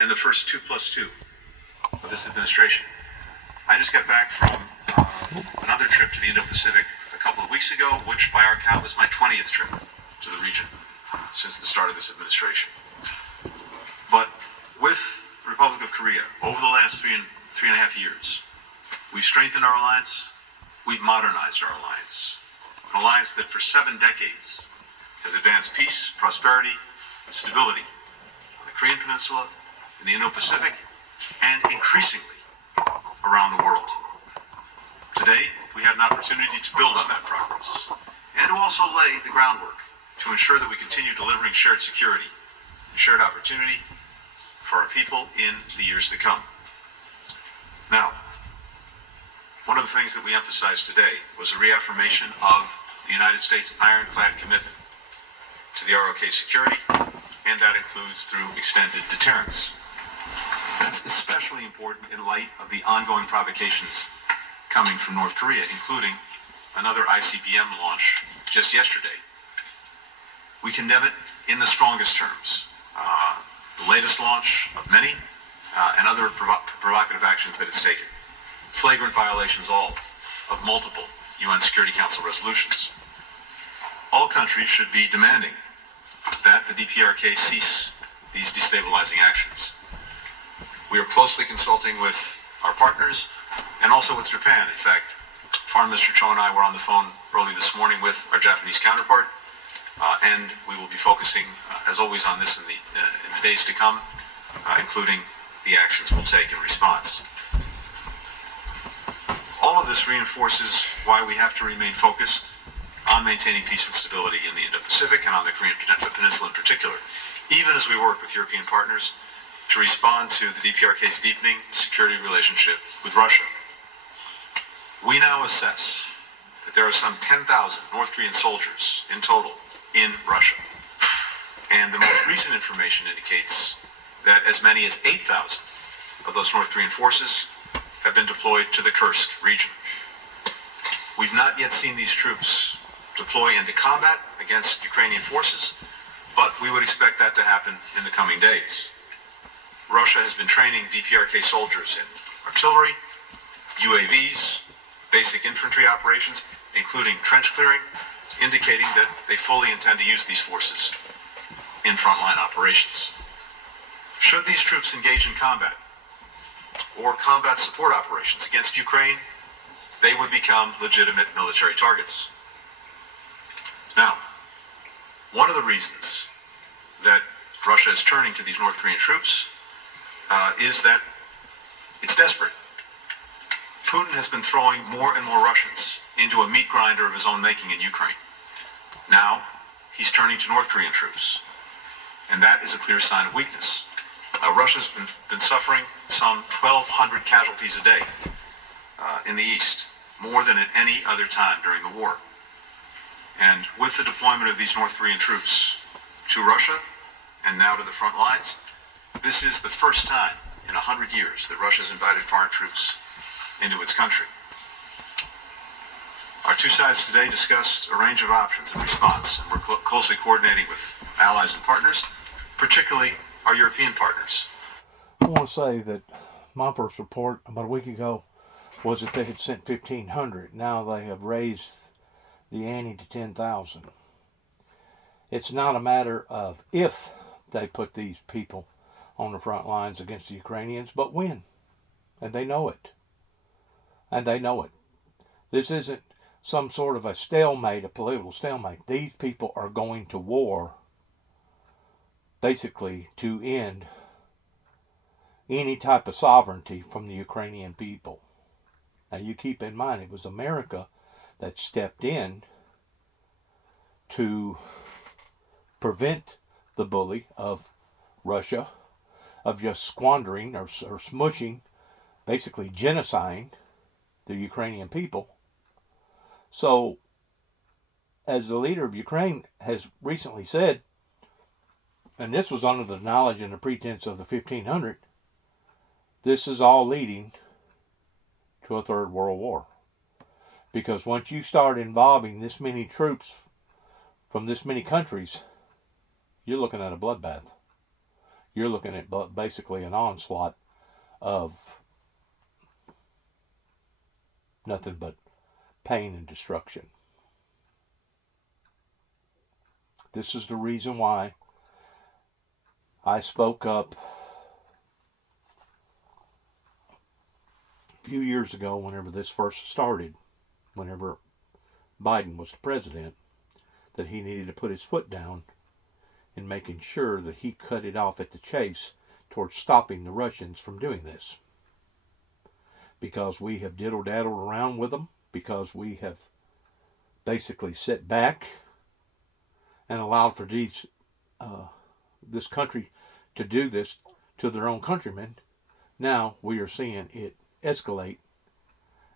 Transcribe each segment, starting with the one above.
in the first 2+2 of this administration. I just got back from another trip to the Indo-Pacific a couple of weeks ago, which by our count was my 20th trip to the region since the start of this administration. But with the Republic of Korea, over the last three and a half years, we've strengthened our alliance, we've modernized our alliance. An alliance that for 7 decades has advanced peace, prosperity, and stability on the Korean Peninsula, in the Indo-Pacific, and increasingly around the world. Today, we have an opportunity to build on that progress and to also lay the groundwork to ensure that we continue delivering shared security and shared opportunity for our people in the years to come. Now, one of the things that we emphasized today was a reaffirmation of the United States' ironclad commitment to the ROK security, and that includes through extended deterrence. That's especially important in light of the ongoing provocations coming from North Korea, including another ICBM launch just yesterday. We condemn it in the strongest terms. The latest launch of many and other provocative actions that it's taken. Flagrant violations all of multiple UN Security Council resolutions. All countries should be demanding that the DPRK cease these destabilizing actions. We are closely consulting with our partners and also with Japan. In fact, Foreign Minister Cho and I were on the phone early this morning with our Japanese counterpart, and we will be focusing, as always, on this in the days to come, including the actions we'll take in response. All of this reinforces why we have to remain focused on maintaining peace and stability in the Indo-Pacific and on the Korean Peninsula in particular, even as we work with European partners to respond to the DPRK's deepening security relationship with Russia. We now assess that there are some 10,000 North Korean soldiers in total in Russia. And the most recent information indicates that as many as 8,000 of those North Korean forces have been deployed to the Kursk region. We've not yet seen these troops deploy into combat against Ukrainian forces, but we would expect that to happen in the coming days. Russia has been training DPRK soldiers in artillery, UAVs, basic infantry operations, including trench clearing, indicating that they fully intend to use these forces in frontline operations. Should these troops engage in combat or combat support operations against Ukraine, they would become legitimate military targets. Now, one of the reasons that Russia is turning to these North Korean troops is that it's desperate. Putin has been throwing more and more Russians into a meat grinder of his own making in Ukraine. Now, he's turning to North Korean troops, and that is a clear sign of weakness. Russia's been suffering some 1,200 casualties a day in the east, more than at any other time during the war. And with the deployment of these North Korean troops to Russia and now to the front lines, this is the first time in 100 years that Russia's invited foreign troops into its country. Our two sides today discussed a range of options in response, and we're closely coordinating with allies and partners, particularly our European partners. I want to say that my first report about a week ago was that they had sent 1,500. Now they have raised the ante to 10,000. It's not a matter of if they put these people on the front lines against the Ukrainians, but when. And they know it. And they know it. This isn't some sort of a stalemate, a political stalemate. These people are going to war basically to end any type of sovereignty from the Ukrainian people. Now you keep in mind it was America that stepped in to prevent the bully of Russia of just squandering or smushing, basically genociding the Ukrainian people. So, as the leader of Ukraine has recently said, and this was under the knowledge and the pretense of the 1,500, this is all leading to a third world war. Because once you start involving this many troops from this many countries, you're looking at a bloodbath. you're looking at basically an onslaught of nothing but pain and destruction. This is the reason why I spoke up a few years ago whenever this first started, whenever Biden was the president, that he needed to put his foot down in making sure that he cut it off at the chase towards stopping the Russians from doing this. Because we have diddle-daddled around with them, because we have basically sit back and allowed for this country to do this to their own countrymen. Now we are seeing it escalate,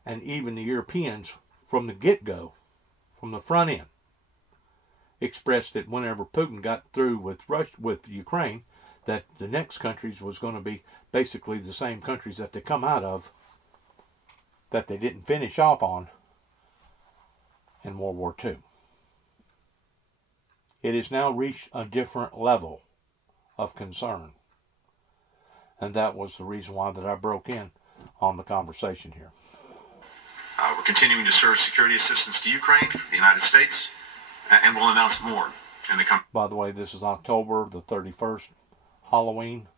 and even the Europeans from the get-go, from the front end, expressed that whenever Putin got through with Ukraine, that the next countries was going to be basically the same countries that they come out of, that they didn't finish off on in World War II. It has now reached a different level of concern. And that was the reason why that I broke in on the conversation here. We're continuing to serve security assistance to Ukraine, the United States, and we'll announce more in the coming. By the way, this is October the 31st, Halloween,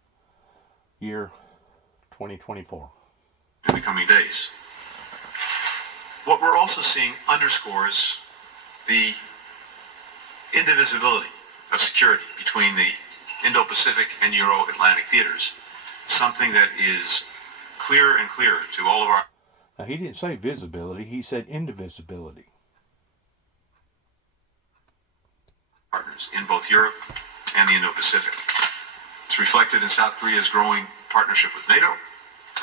year 2024. In the coming days. What we're also seeing underscores the indivisibility of security between the Indo-Pacific and Euro-Atlantic theaters, something that is clearer and clearer to all of our... Now, he didn't say visibility, he said indivisibility. ...partners in both Europe and the Indo-Pacific. It's reflected in South Korea's growing partnership with NATO,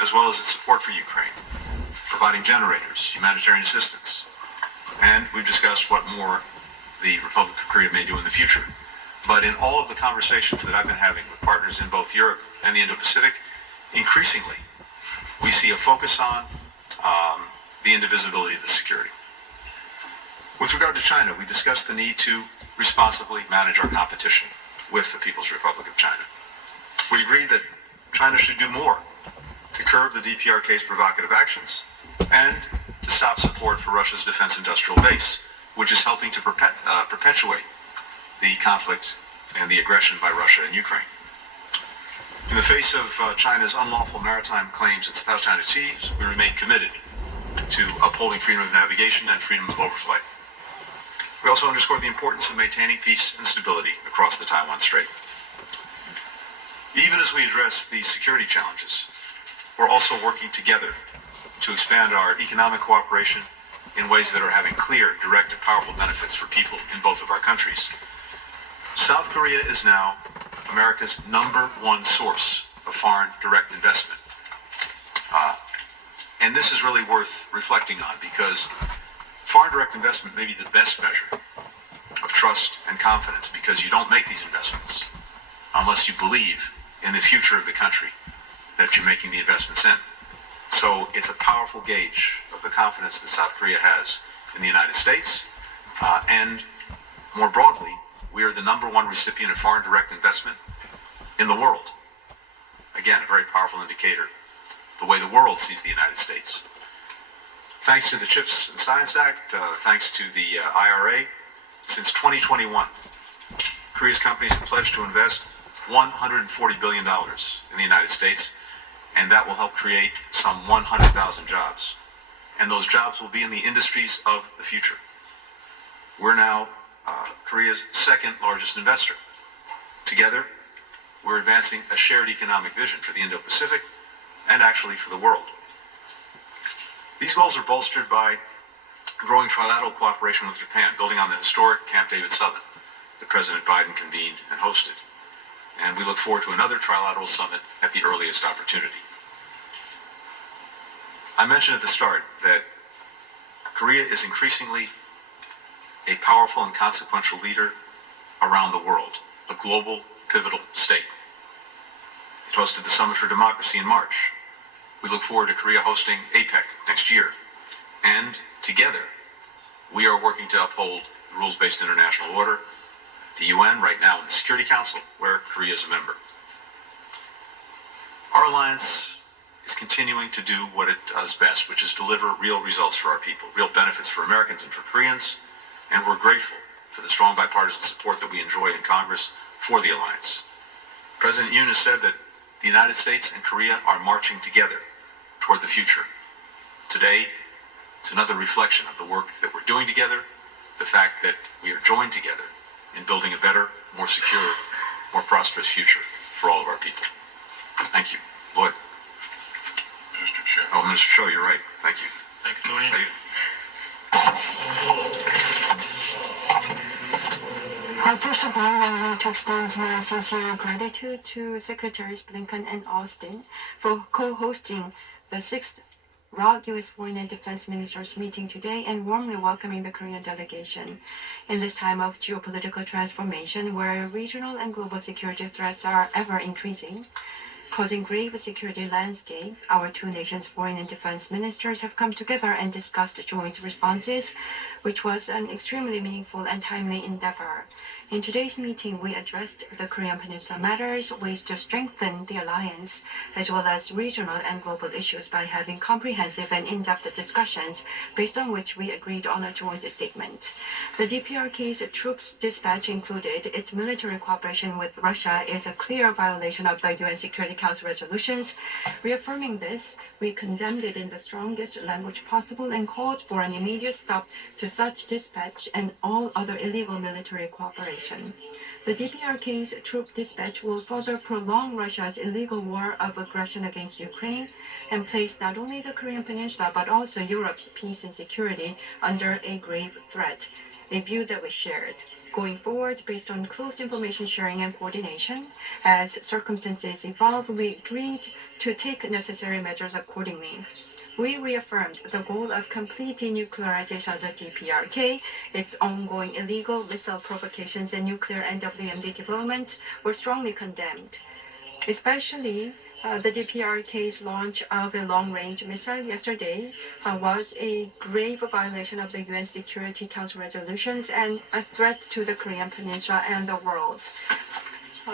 as well as its support for Ukraine, providing generators, humanitarian assistance, and we've discussed what more the Republic of Korea may do in the future. But in all of the conversations that I've been having with partners in both Europe and the Indo-Pacific, increasingly we see a focus on the indivisibility of the security. With regard to China, we discussed the need to responsibly manage our competition with the People's Republic of China. We agreed that China should do more to curb the DPRK's provocative actions and to stop support for Russia's defense industrial base, which is helping to perpetuate the conflict and the aggression by Russia in Ukraine. In the face of China's unlawful maritime claims in South China Seas, we remain committed to upholding freedom of navigation and freedom of overflight. We also underscore the importance of maintaining peace and stability across the Taiwan Strait. Even as we address these security challenges, we're also working together to expand our economic cooperation in ways that are having clear, direct, and powerful benefits for people in both of our countries. South Korea is now America's #1 source of foreign direct investment. And this is really worth reflecting on, because foreign direct investment may be the best measure of trust and confidence, because you don't make these investments unless you believe in the future of the country that you're making the investments in. So it's a powerful gauge of the confidence that South Korea has in the United States. And more broadly, we are the #1 recipient of foreign direct investment in the world. Again, a very powerful indicator of the way the world sees the United States. Thanks to the CHIPS and Science Act, thanks to the IRA, since 2021, Korea's companies have pledged to invest $140 billion in the United States, and that will help create some 100,000 jobs. And those jobs will be in the industries of the future. We're now Korea's second largest investor. Together, we're advancing a shared economic vision for the Indo-Pacific and actually for the world. These goals are bolstered by growing trilateral cooperation with Japan, building on the historic Camp David Summit that President Biden convened and hosted. And we look forward to another trilateral summit at the earliest opportunity. I mentioned at the start that Korea is increasingly a powerful and consequential leader around the world, a global pivotal state. It hosted the Summit for Democracy in March. We look forward to Korea hosting APEC next year. And together, we are working to uphold the rules-based international order, the UN right now in the Security Council, where Korea is a member. Our alliance is continuing to do what it does best, which is deliver real results for our people, real benefits for Americans and for Koreans, and we're grateful for the strong bipartisan support that we enjoy in Congress for the alliance. President Yoon has said that the United States and Korea are marching together toward the future. Today, it's another reflection of the work that we're doing together, the fact that we are joined together in building a better, more secure, more prosperous future for all of our people. Thank you. Lloyd. Mr. Chair. Oh, Mr. Cho, you're right. Thank you. Thank you, Julian. First of all, I want to extend my sincere gratitude to Secretaries Blinken and Austin for co-hosting the 6th ROC U.S. Foreign and Defense Ministers meeting today and warmly welcoming the Korean delegation. In this time of geopolitical transformation, where regional and global security threats are ever increasing, causing grave security landscape, our two nations' foreign and defense ministers have come together and discussed joint responses, which was an extremely meaningful and timely endeavor. In today's meeting, we addressed the Korean Peninsula matters, ways to strengthen the alliance, as well as regional and global issues by having comprehensive and in-depth discussions, based on which we agreed on a joint statement. The DPRK's troops dispatch included its military cooperation with Russia is a clear violation of the UN Security Council resolutions. Reaffirming this, we condemned it in the strongest language possible and called for an immediate stop to such dispatch and all other illegal military cooperation. The DPRK's troop dispatch will further prolong Russia's illegal war of aggression against Ukraine and place not only the Korean Peninsula but also Europe's peace and security under a grave threat, a view that we shared. Going forward, based on close information sharing and coordination, as circumstances evolve, we agreed to take necessary measures accordingly. We reaffirmed the goal of complete denuclearization of the DPRK, its ongoing illegal missile provocations and nuclear NWMD development were strongly condemned. Especially the DPRK's launch of a long-range missile yesterday was a grave violation of the UN Security Council resolutions and a threat to the Korean Peninsula and the world.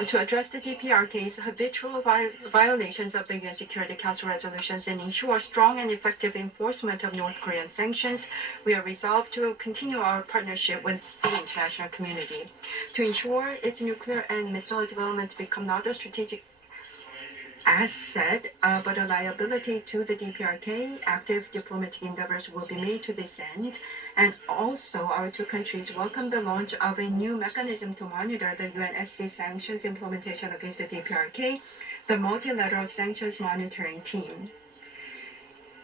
To address the DPRK's habitual violations of the UN Security Council resolutions and ensure strong and effective enforcement of North Korean sanctions, we are resolved to continue our partnership with the international community. To ensure its nuclear and missile development become not a strategic asset, but a liability to the DPRK, active diplomatic endeavors will be made to this end. And also, our two countries welcome the launch of a new mechanism to monitor the UNSC sanctions implementation against the DPRK, the Multilateral Sanctions Monitoring Team.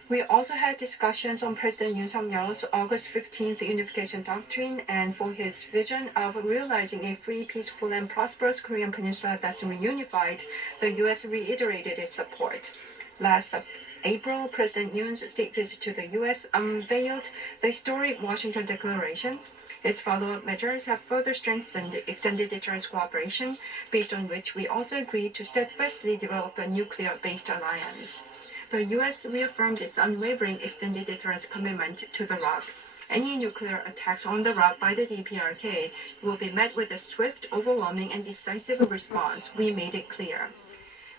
We also had discussions on President Yoon Suk-yeol's August 15th Unification Doctrine and for his vision of realizing a free, peaceful, and prosperous Korean Peninsula that's reunified. The U.S. reiterated its support. Last April, President Yoon's state visit to the U.S. unveiled the historic Washington Declaration. Its follow-up measures have further strengthened extended deterrence cooperation, based on which we also agreed to steadfastly develop a nuclear-based alliance. The U.S. reaffirmed its unwavering extended deterrence commitment to the ROC. Any nuclear attacks on the ROC by the DPRK will be met with a swift, overwhelming, and decisive response. We made it clear.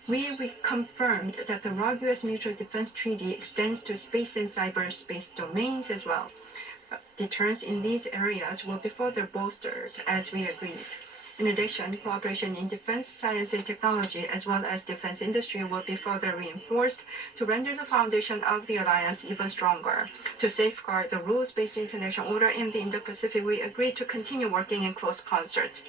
We confirmed that the ROC-U.S. Mutual Defense Treaty extends to space and cyberspace domains as well. Deterrence in these areas will be further bolstered, as we agreed. In addition, cooperation in defense, science, and technology, as well as defense industry, will be further reinforced to render the foundation of the alliance even stronger. To safeguard the rules-based international order in the Indo-Pacific, we agreed to continue working in close concert.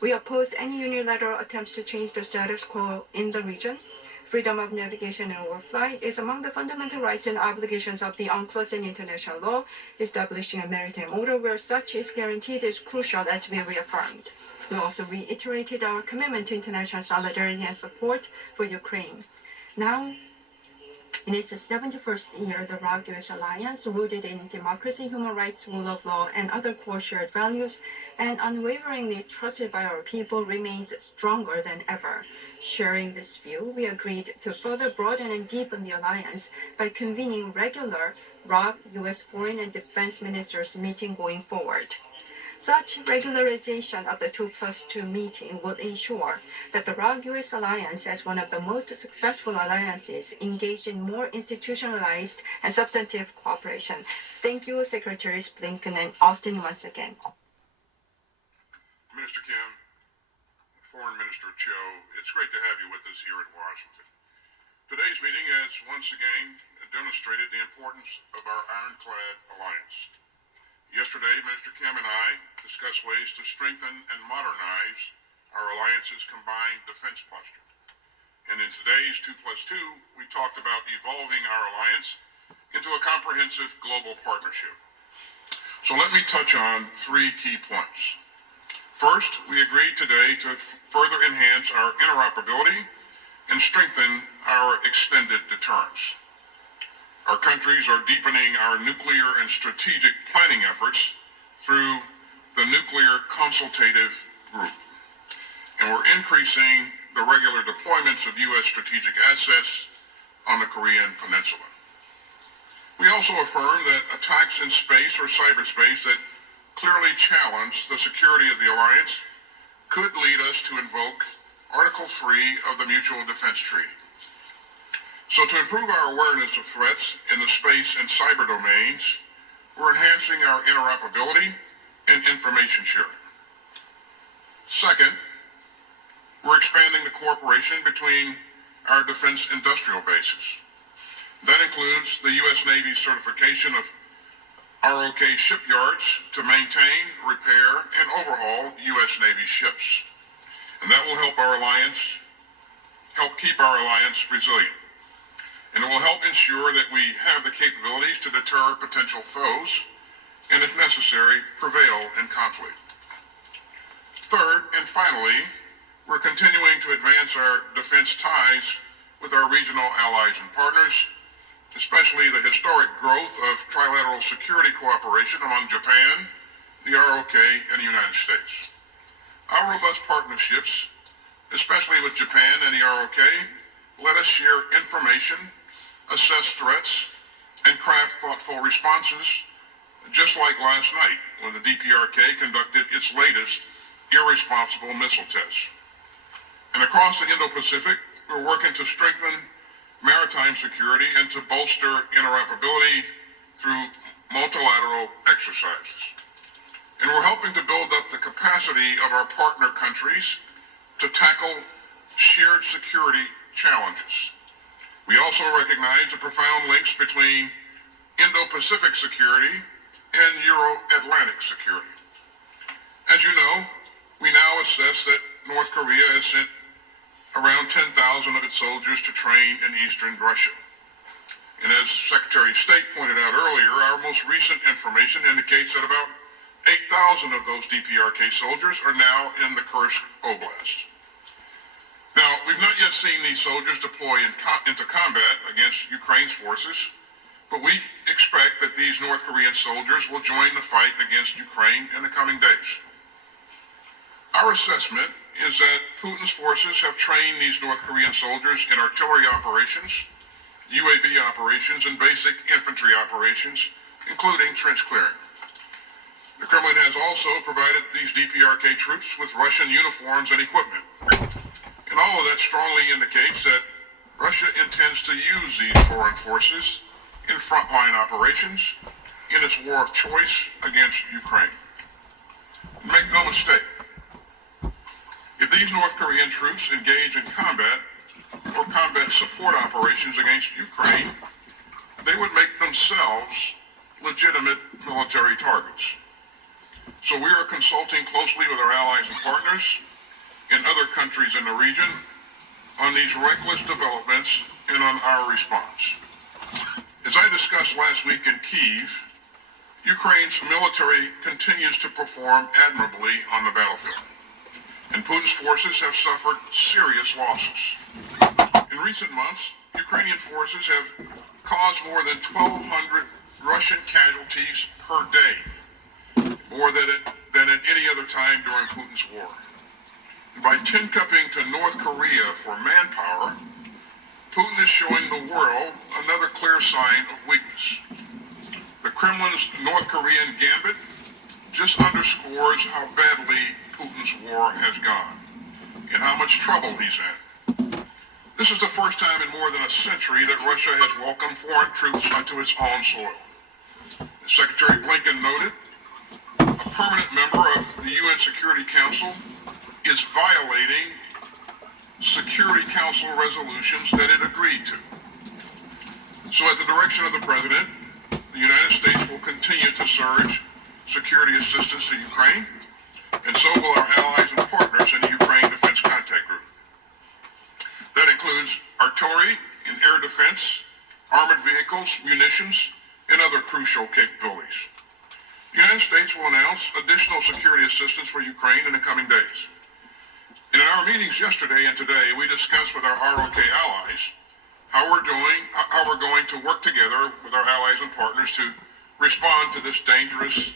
We opposed any unilateral attempts to change the status quo in the region. Freedom of navigation and overflight is among the fundamental rights and obligations of the UNCLOS and international law. Establishing a maritime order where such is guaranteed is crucial, as we reaffirmed. We also reiterated our commitment to international solidarity and support for Ukraine. Now, in its 71st year, the ROC-US alliance, rooted in democracy, human rights, rule of law, and other core shared values, and unwaveringly trusted by our people, remains stronger than ever. Sharing this view, we agreed to further broaden and deepen the alliance by convening regular ROC-US Foreign and Defense Ministers meeting going forward. Such regularization of the 2+2 meeting would ensure that the ROC-US alliance, as one of the most successful alliances, engaged in more institutionalized and substantive cooperation. Thank you, Secretaries Blinken and Austin, once again. Minister Kim, Foreign Minister Cho, it's great to have you with us here in Washington. Today's meeting has once again demonstrated the importance of our ironclad alliance. Yesterday, Minister Kim and I discussed ways to strengthen and modernize our alliance's combined defense posture. And in today's 2+2, we talked about evolving our alliance into a comprehensive global partnership. So let me touch on 3 key points. First, we agreed today to further enhance our interoperability and strengthen our extended deterrence. Our countries are deepening our nuclear and strategic planning efforts through the Nuclear Consultative Group, and we're increasing the regular deployments of U.S. strategic assets on the Korean Peninsula. We also affirm that attacks in space or cyberspace that clearly challenge the security of the alliance could lead us to invoke Article 3 of the Mutual Defense Treaty. So to improve our awareness of threats in the space and cyber domains, we're enhancing our interoperability and information sharing. Second, we're expanding the cooperation between our defense industrial bases. That includes the U.S. Navy's certification of ROK shipyards to maintain, repair, and overhaul U.S. Navy ships. And that will help keep our alliance resilient. And it will help ensure that we have the capabilities to deter potential foes and, if necessary, prevail in conflict. Third, and finally, we're continuing to advance our defense ties with our regional allies and partners, especially the historic growth of trilateral security cooperation among Japan, the ROK, and the United States. Our robust partnerships, especially with Japan and the ROK, let us share information, assess threats, and craft thoughtful responses, just like last night when the DPRK conducted its latest irresponsible missile test. And across the Indo-Pacific, we're working to strengthen maritime security and to bolster interoperability through multilateral exercises. And we're helping to build up the capacity of our partner countries to tackle shared security challenges. We also recognize the profound links between Indo-Pacific security and Euro-Atlantic security. As you know, we now assess that North Korea has sent around 10,000 of its soldiers to train in eastern Russia. And as Secretary of State pointed out earlier, our most recent information indicates that about 8,000 of those DPRK soldiers are now in the Kursk Oblast. Now, we've not yet seen these soldiers deploy into combat against Ukraine's forces, but we expect that these North Korean soldiers will join the fight against Ukraine in the coming days. Our assessment is that Putin's forces have trained these North Korean soldiers in artillery operations, UAV operations, and basic infantry operations, including trench clearing. The Kremlin has also provided these DPRK troops with Russian uniforms and equipment. And all of that strongly indicates that Russia intends to use these foreign forces in frontline operations in its war of choice against Ukraine. Make no mistake, if these North Korean troops engage in combat or combat support operations against Ukraine, they would make themselves legitimate military targets. So we are consulting closely with our allies and partners in other countries in the region on these reckless developments and on our response. As I discussed last week in Kyiv, Ukraine's military continues to perform admirably on the battlefield, and Putin's forces have suffered serious losses. In recent months, Ukrainian forces have caused more than 1,200 Russian casualties per day, more than at any other time during Putin's war. And by tin-cupping to North Korea for manpower, Putin is showing the world another clear sign of weakness. The Kremlin's North Korean gambit just underscores how badly Putin's war has gone and how much trouble he's in. This is the first time in more than a century that Russia has welcomed foreign troops onto its own soil. As Secretary Blinken noted, a permanent member of the UN Security Council is violating Security Council resolutions that it agreed to. So at the direction of the President, the United States will continue to surge security assistance to Ukraine, and so will our allies and partners in the Ukraine Defense Contact Group. That includes artillery and air defense, armored vehicles, munitions, and other crucial capabilities. The United States will announce additional security assistance for Ukraine in the coming days. And in our meetings yesterday and today, we discussed with our ROK allies how we're going to work together with our allies and partners to respond to this dangerous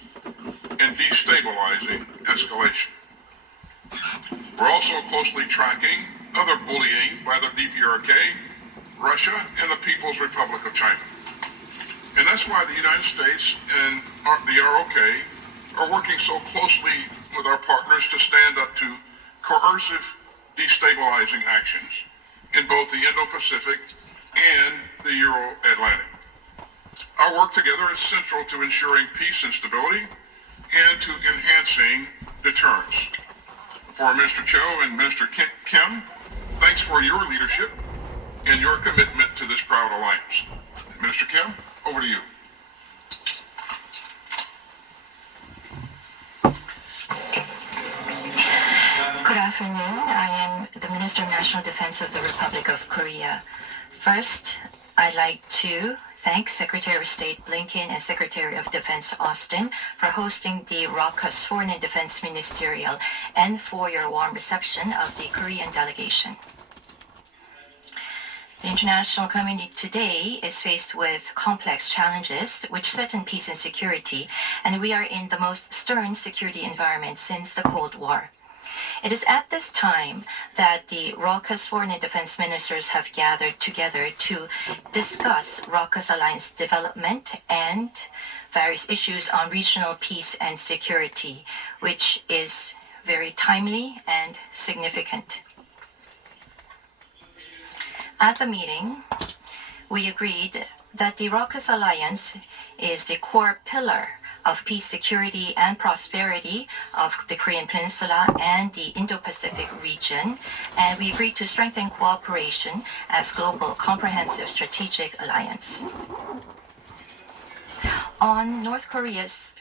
and destabilizing escalation. We're also closely tracking other bullying by the DPRK, Russia, and the People's Republic of China. And that's why the United States and the ROK are working so closely with our partners to stand up to coercive, destabilizing actions in both the Indo-Pacific and the Euro-Atlantic. Our work together is central to ensuring peace and stability and to enhancing deterrence. Foreign Minister Cho and Minister Kim, thanks for your leadership and your commitment to this proud alliance. Minister Kim, over to you. Good afternoon. I am the Minister of National Defense of the Republic of Korea. First, I'd like to thank Secretary of State Blinken and Secretary of Defense Austin for hosting the raucous Foreign and Defense Ministerial and for your warm reception of the Korean delegation. The international community today is faced with complex challenges which threaten peace and security, and we are in the most stern security environment since the Cold War. It is at this time that the raucous foreign and defense ministers have gathered together to discuss raucous alliance development and various issues on regional peace and security, which is very timely and significant. At the meeting, we agreed that the raucous alliance is the core pillar of peace, security, and prosperity of the Korean Peninsula and the Indo-Pacific region, and we agreed to strengthen cooperation as global comprehensive strategic alliance. On North Korea's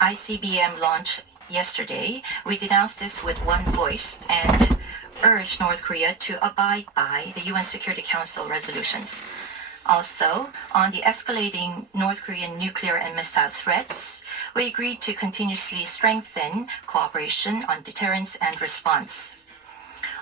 ICBM launch yesterday, we denounced this with one voice and urged North Korea to abide by the UN Security Council resolutions. Also, on the escalating North Korean nuclear and missile threats, we agreed to continuously strengthen cooperation on deterrence and response.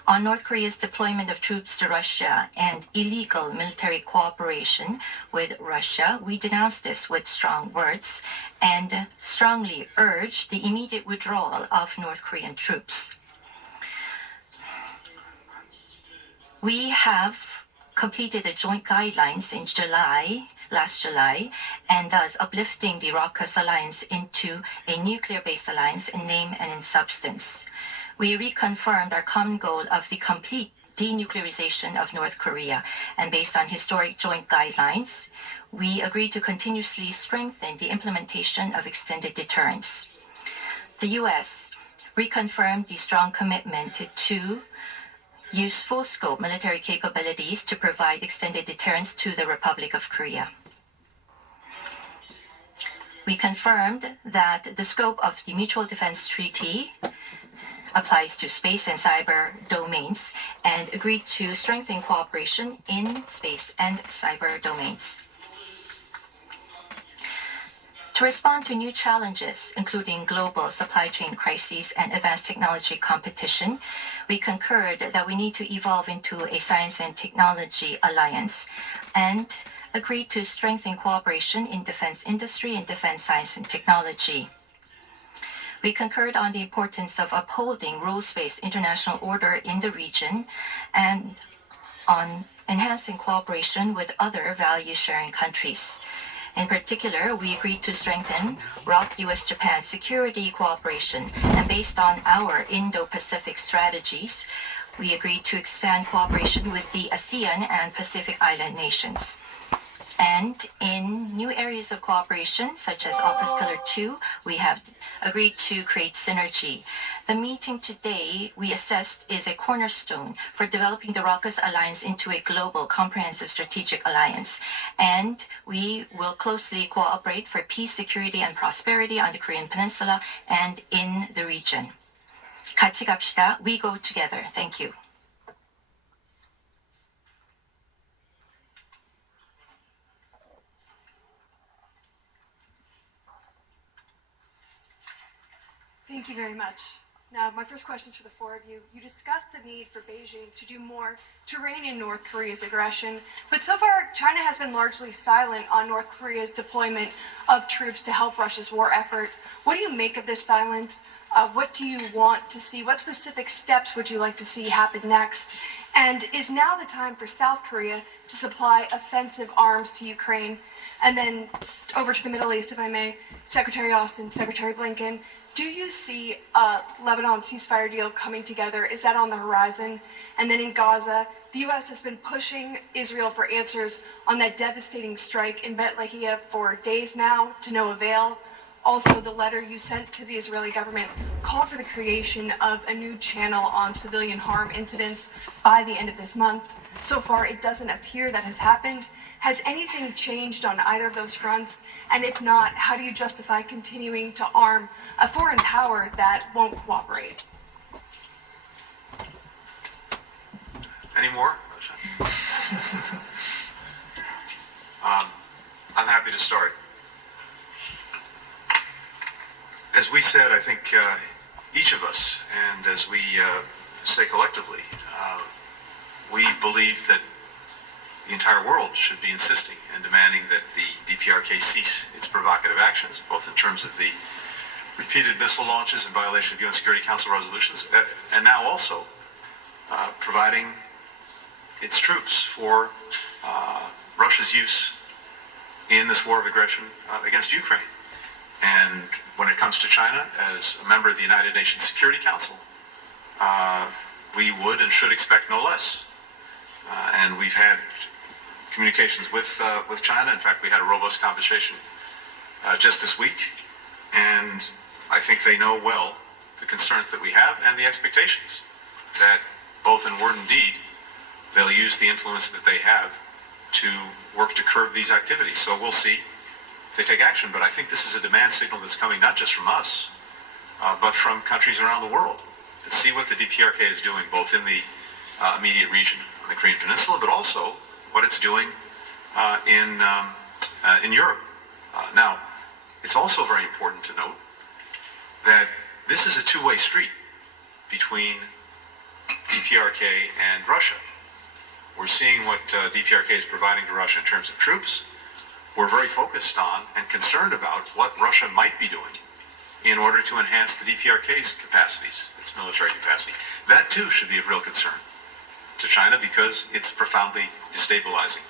On North Korea's deployment of troops to Russia and illegal military cooperation with Russia, we denounced this with strong words and strongly urged the immediate withdrawal of North Korean troops. We have completed the joint guidelines in last July, and thus uplifting the raucous alliance into a nuclear-based alliance in name and in substance. We reconfirmed our common goal of the complete denuclearization of North Korea, and based on historic joint guidelines, we agreed to continuously strengthen the implementation of extended deterrence. The U.S. reconfirmed the strong commitment to use full-scope military capabilities to provide extended deterrence to the Republic of Korea. We confirmed that the scope of the Mutual Defense Treaty applies to space and cyber domains and agreed to strengthen cooperation in space and cyber domains. To respond to new challenges, including global supply chain crises and advanced technology competition, we concurred that we need to evolve into a science and technology alliance and agreed to strengthen cooperation in defense industry and defense science and technology. We concurred on the importance of upholding rules-based international order in the region and on enhancing cooperation with other value-sharing countries. In particular, we agreed to strengthen ROC US-Japan security cooperation, and based on our Indo-Pacific strategies, we agreed to expand cooperation with the ASEAN and Pacific Island nations. And in new areas of cooperation, such as AUKUS Pillar 2, we have agreed to create synergy. The meeting today, we assessed, is a cornerstone for developing the ROCUS alliance into a global, comprehensive strategic alliance. And we will closely cooperate for peace, security, and prosperity on the Korean Peninsula and in the region. 같이 갑시다. We go together. Thank you. Thank you very much. Now, my first question is for the four of you. You discussed the need for Beijing to do more to rein in North Korea's aggression, but so far, China has been largely silent on North Korea's deployment of troops to help Russia's war effort. What do you make of this silence? What do you want to see? What specific steps would you like to see happen next? And is now the time for South Korea to supply offensive arms to Ukraine? And then over to the Middle East, if I may, Secretary Austin, Secretary Blinken, do you see a Lebanon ceasefire deal coming together? Is that on the horizon? And then in Gaza, the U.S. has been pushing Israel for answers on that devastating strike in Bet Lahia for days now, to no avail. Also, the letter you sent to the Israeli government called for the creation of a new channel on civilian harm incidents by the end of this month. So far, it doesn't appear that has happened. Has anything changed on either of those fronts? And if not, how do you justify continuing to arm a foreign power that won't cooperate? Any more? I'm happy to start. As we said, I think each of us, and as we say collectively, we believe that the entire world should be insisting and demanding that the DPRK cease its provocative actions, both in terms of the repeated missile launches in violation of UN Security Council resolutions, and now also providing its troops for Russia's use in this war of aggression against Ukraine. And when it comes to China, as a member of the United Nations Security Council, we would and should expect no less. And we've had communications with China. In fact, we had a robust conversation just this week, and I think they know well the concerns that we have and the expectations that, both in word and deed, they'll use the influence that they have to work to curb these activities. So we'll see if they take action. But I think this is a demand signal that's coming not just from us, but from countries around the world that see what the DPRK is doing, both in the immediate region on the Korean Peninsula, but also what it's doing in Europe. Now, it's also very important to note that this is a two-way street between DPRK and Russia. We're seeing what DPRK is providing to Russia in terms of troops. We're very focused on and concerned about what Russia might be doing in order to enhance the DPRK's capacities, its military capacity. That too should be of real concern to China because it's profoundly destabilizing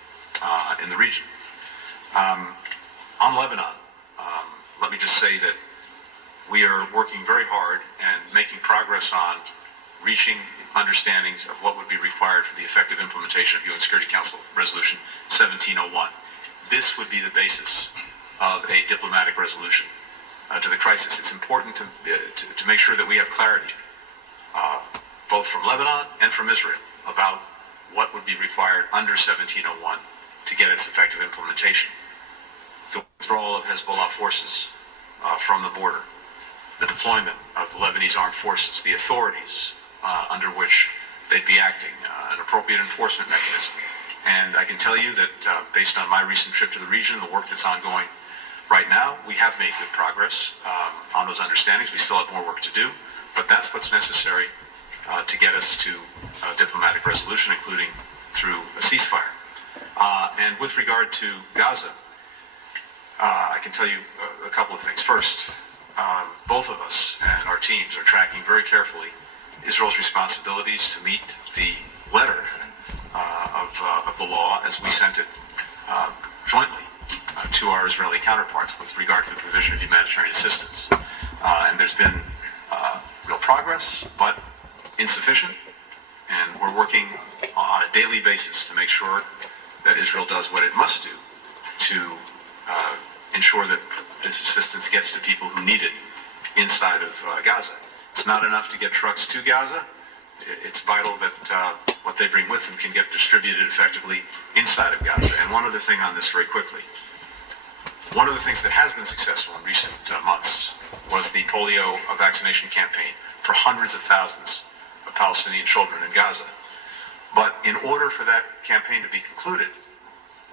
in the region. On Lebanon, let me just say that we are working very hard and making progress on reaching understandings of what would be required for the effective implementation of UN Security Council Resolution 1701. This would be the basis of a diplomatic resolution to the crisis. It's important to make sure that we have clarity, both from Lebanon and from Israel, about what would be required under 1701 to get its effective implementation. The withdrawal of Hezbollah forces from the border, the deployment of the Lebanese armed forces, the authorities under which they'd be acting, an appropriate enforcement mechanism. And I can tell you that based on my recent trip to the region, the work that's ongoing right now, we have made good progress on those understandings. We still have more work to do, but that's what's necessary to get us to a diplomatic resolution, including through a ceasefire. And with regard to Gaza, I can tell you a couple of things. First, both of us and our teams are tracking very carefully Israel's responsibilities to meet the letter of the law as we sent it jointly to our Israeli counterparts with regard to the provision of humanitarian assistance. And there's been real progress, but insufficient. And we're working on a daily basis to make sure that Israel does what it must do to ensure that this assistance gets to people who need it inside of Gaza. It's not enough to get trucks to Gaza. It's vital that what they bring with them can get distributed effectively inside of Gaza. And one other thing on this very quickly. One of the things that has been successful in recent months was the polio vaccination campaign for hundreds of thousands of Palestinian children in Gaza. But in order for that campaign to be concluded,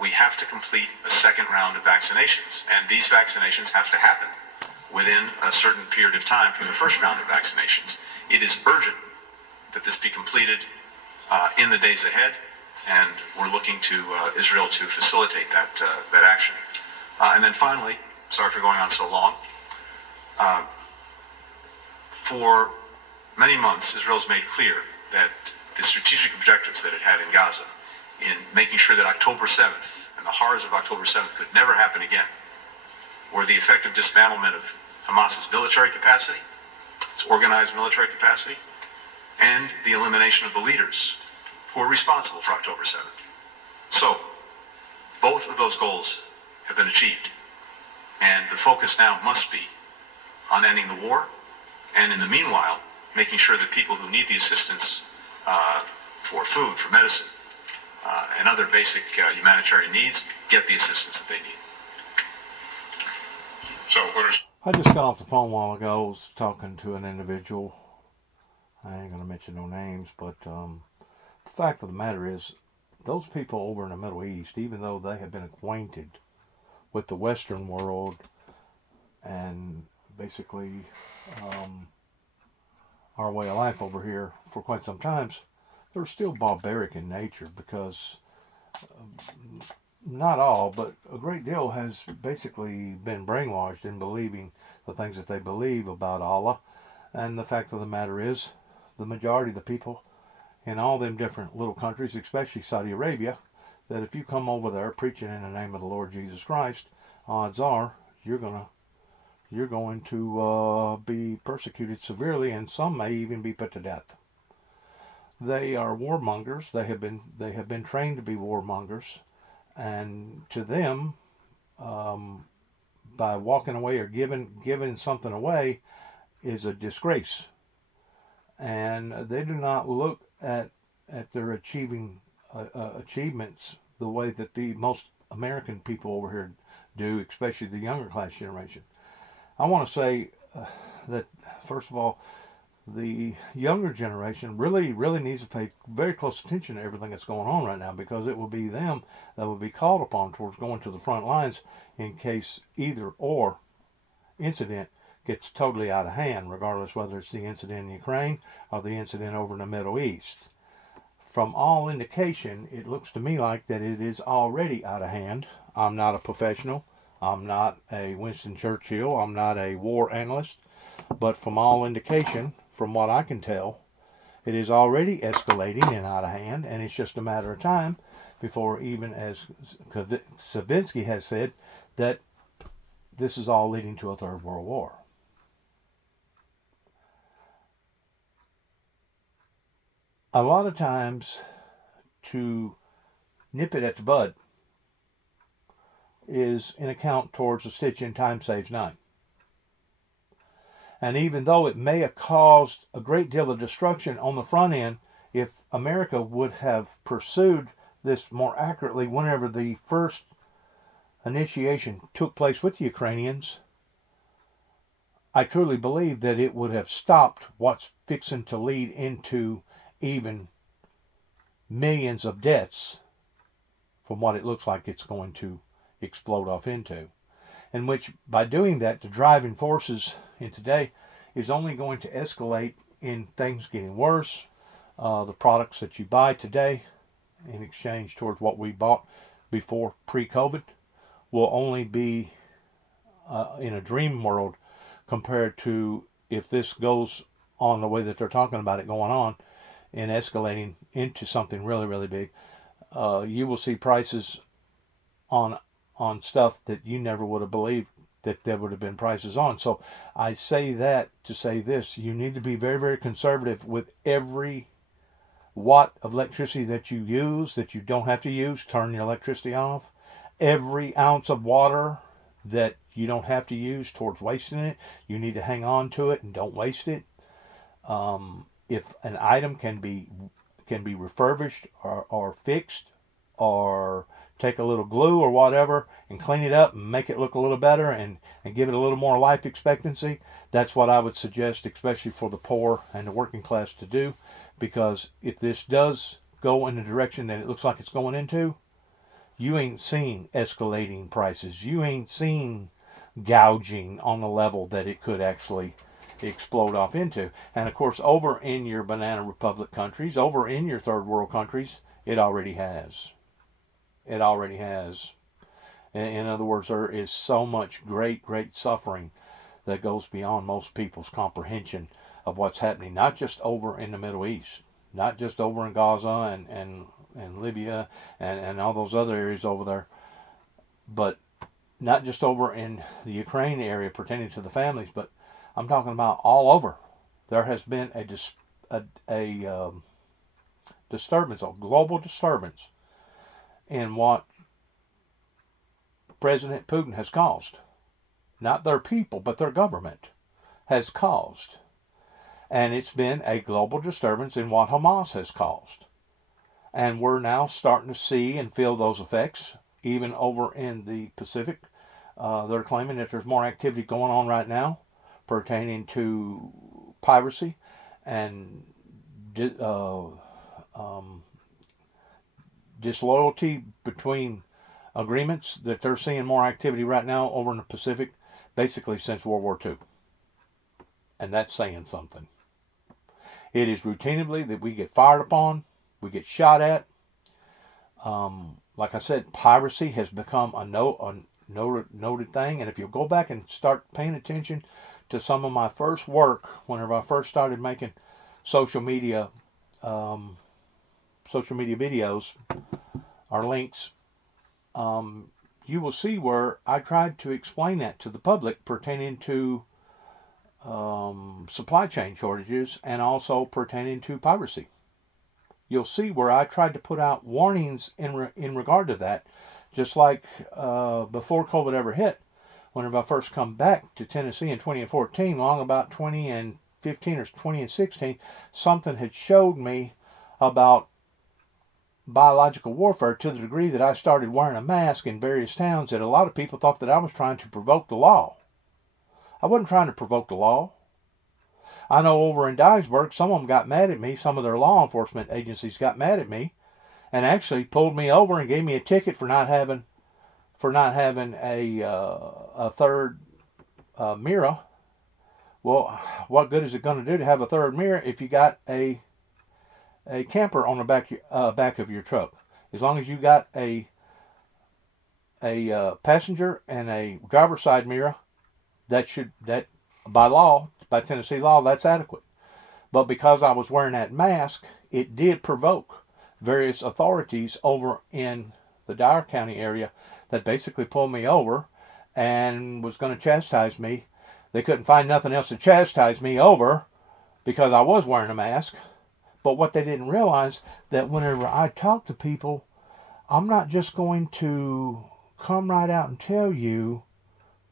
we have to complete a second round of vaccinations. And these vaccinations have to happen within a certain period of time from the first round of vaccinations. It is urgent that this be completed in the days ahead, and we're looking to Israel to facilitate that action. And then finally, sorry for going on so long, for many months, Israel's made clear that the strategic objectives that it had in Gaza in making sure that October 7th and the horrors of October 7th could never happen again were the effective dismantlement of Hamas's military capacity, its organized military capacity, and the elimination of the leaders who are responsible for October 7th. So, both of those goals have been achieved. And the focus now must be on ending the war, and in the meanwhile, making sure that people who need the assistance for food, for medicine, and other basic humanitarian needs get the assistance that they need. So what are... I just got off the phone a while ago. I was talking to an individual. I ain't going to mention no names, but the fact of the matter is, those people over in the Middle East, even though they have been acquainted with the Western world and basically our way of life over here for quite some times, they're still barbaric in nature because not all, but a great deal has basically been brainwashed in believing the things that they believe about Allah. And the fact of the matter is, the majority of the people in all them different little countries, especially Saudi Arabia, that if you come over there preaching in the name of the Lord Jesus Christ, odds are you're going to be persecuted severely, and some may even be put to death. They are warmongers. They have been trained to be warmongers, and to them, by walking away or giving something away is a disgrace. And they do not look at their achievements the way that the most American people over here do, especially the younger class generation. I want to say that, first of all, the younger generation really needs to pay very close attention to everything that's going on right now, because it will be them that will be called upon towards going to the front lines in case either or incident gets totally out of hand, regardless whether it's the incident in Ukraine or the incident over in the Middle East. From all indication, it looks to me like that it is already out of hand. I'm not a professional. I'm not a Winston Churchill. I'm not a war analyst. But from all indication, from what I can tell, it is already escalating and out of hand, and it's just a matter of time before, even as Savinsky has said, that this is all leading to a third world war. A lot of times, to nip it at the bud is an account towards a stitch in time saves nine. And even though it may have caused a great deal of destruction on the front end, if America would have pursued this more accurately whenever the first initiation took place with the Ukrainians, I truly believe that it would have stopped what's fixing to lead into even millions of deaths from what it looks like it's going to explode off into. In which, by doing that, the driving forces in today is only going to escalate in things getting worse. The products that you buy today in exchange towards what we bought before pre-COVID will only be in a dream world compared to if this goes on the way that they're talking about it going on and escalating into something really big. You will see prices on stuff that you never would have believed that there would have been prices on. So I say that to say this: you need to be very, very conservative with every watt of electricity that you use, that you don't have to use. Turn your electricity off. Every ounce of water that you don't have to use towards wasting it, you need to hang on to it and don't waste it. If an item can be refurbished or fixed, or take a little glue or whatever and clean it up and make it look a little better and give it a little more life expectancy, that's what I would suggest, especially for the poor and the working class to do. Because if this does go in the direction that it looks like it's going into, you ain't seen escalating prices. You ain't seen gouging on the level that it could actually explode off into. And of course, over in your banana republic countries, over in your third world countries, it already has. It already has. In other words, there is so much great, great suffering that goes beyond most people's comprehension of what's happening, not just over in the Middle East, not just over in Gaza and Libya and all those other areas over there, but not just over in the Ukraine area pertaining to the families, but I'm talking about all over. There has been a disturbance, a global disturbance in what President Putin has caused. Not their people, but their government has caused. And it's been a global disturbance in what Hamas has caused. And we're now starting to see and feel those effects, even over in the Pacific. They're claiming that there's more activity going on right now pertaining to piracy and disloyalty between agreements, that they're seeing more activity right now over in the Pacific, basically since World War II. And that's saying something. It is routinely that we get fired upon, we get shot at. Like I said, piracy has become a noted thing. And if you go back and start paying attention to some of my first work, whenever I first started making social media videos or links, you will see where I tried to explain that to the public pertaining to supply chain shortages and also pertaining to piracy. You'll see where I tried to put out warnings in regard to that, just like before COVID ever hit. Whenever I first come back to Tennessee in 2014, long about 2015 or 2016, something had showed me about biological warfare to the degree that I started wearing a mask in various towns, that a lot of people thought that I was trying to provoke the law. I wasn't trying to provoke the law. I know over in Dyersburg, some of them got mad at me. Some of their law enforcement agencies got mad at me and actually pulled me over and gave me a ticket for not having a third mirror. Well, what good is it going to do to have a third mirror if you got a camper on the back of your truck? As long as you got a passenger and a driver's side mirror, that by law, by Tennessee law, that's adequate. But because I was wearing that mask, it did provoke various authorities over in the Dyer County area that basically pulled me over and was going to chastise me. They couldn't find nothing else to chastise me over because I was wearing a mask. But what they didn't realize, that whenever I talk to people, I'm not just going to come right out and tell you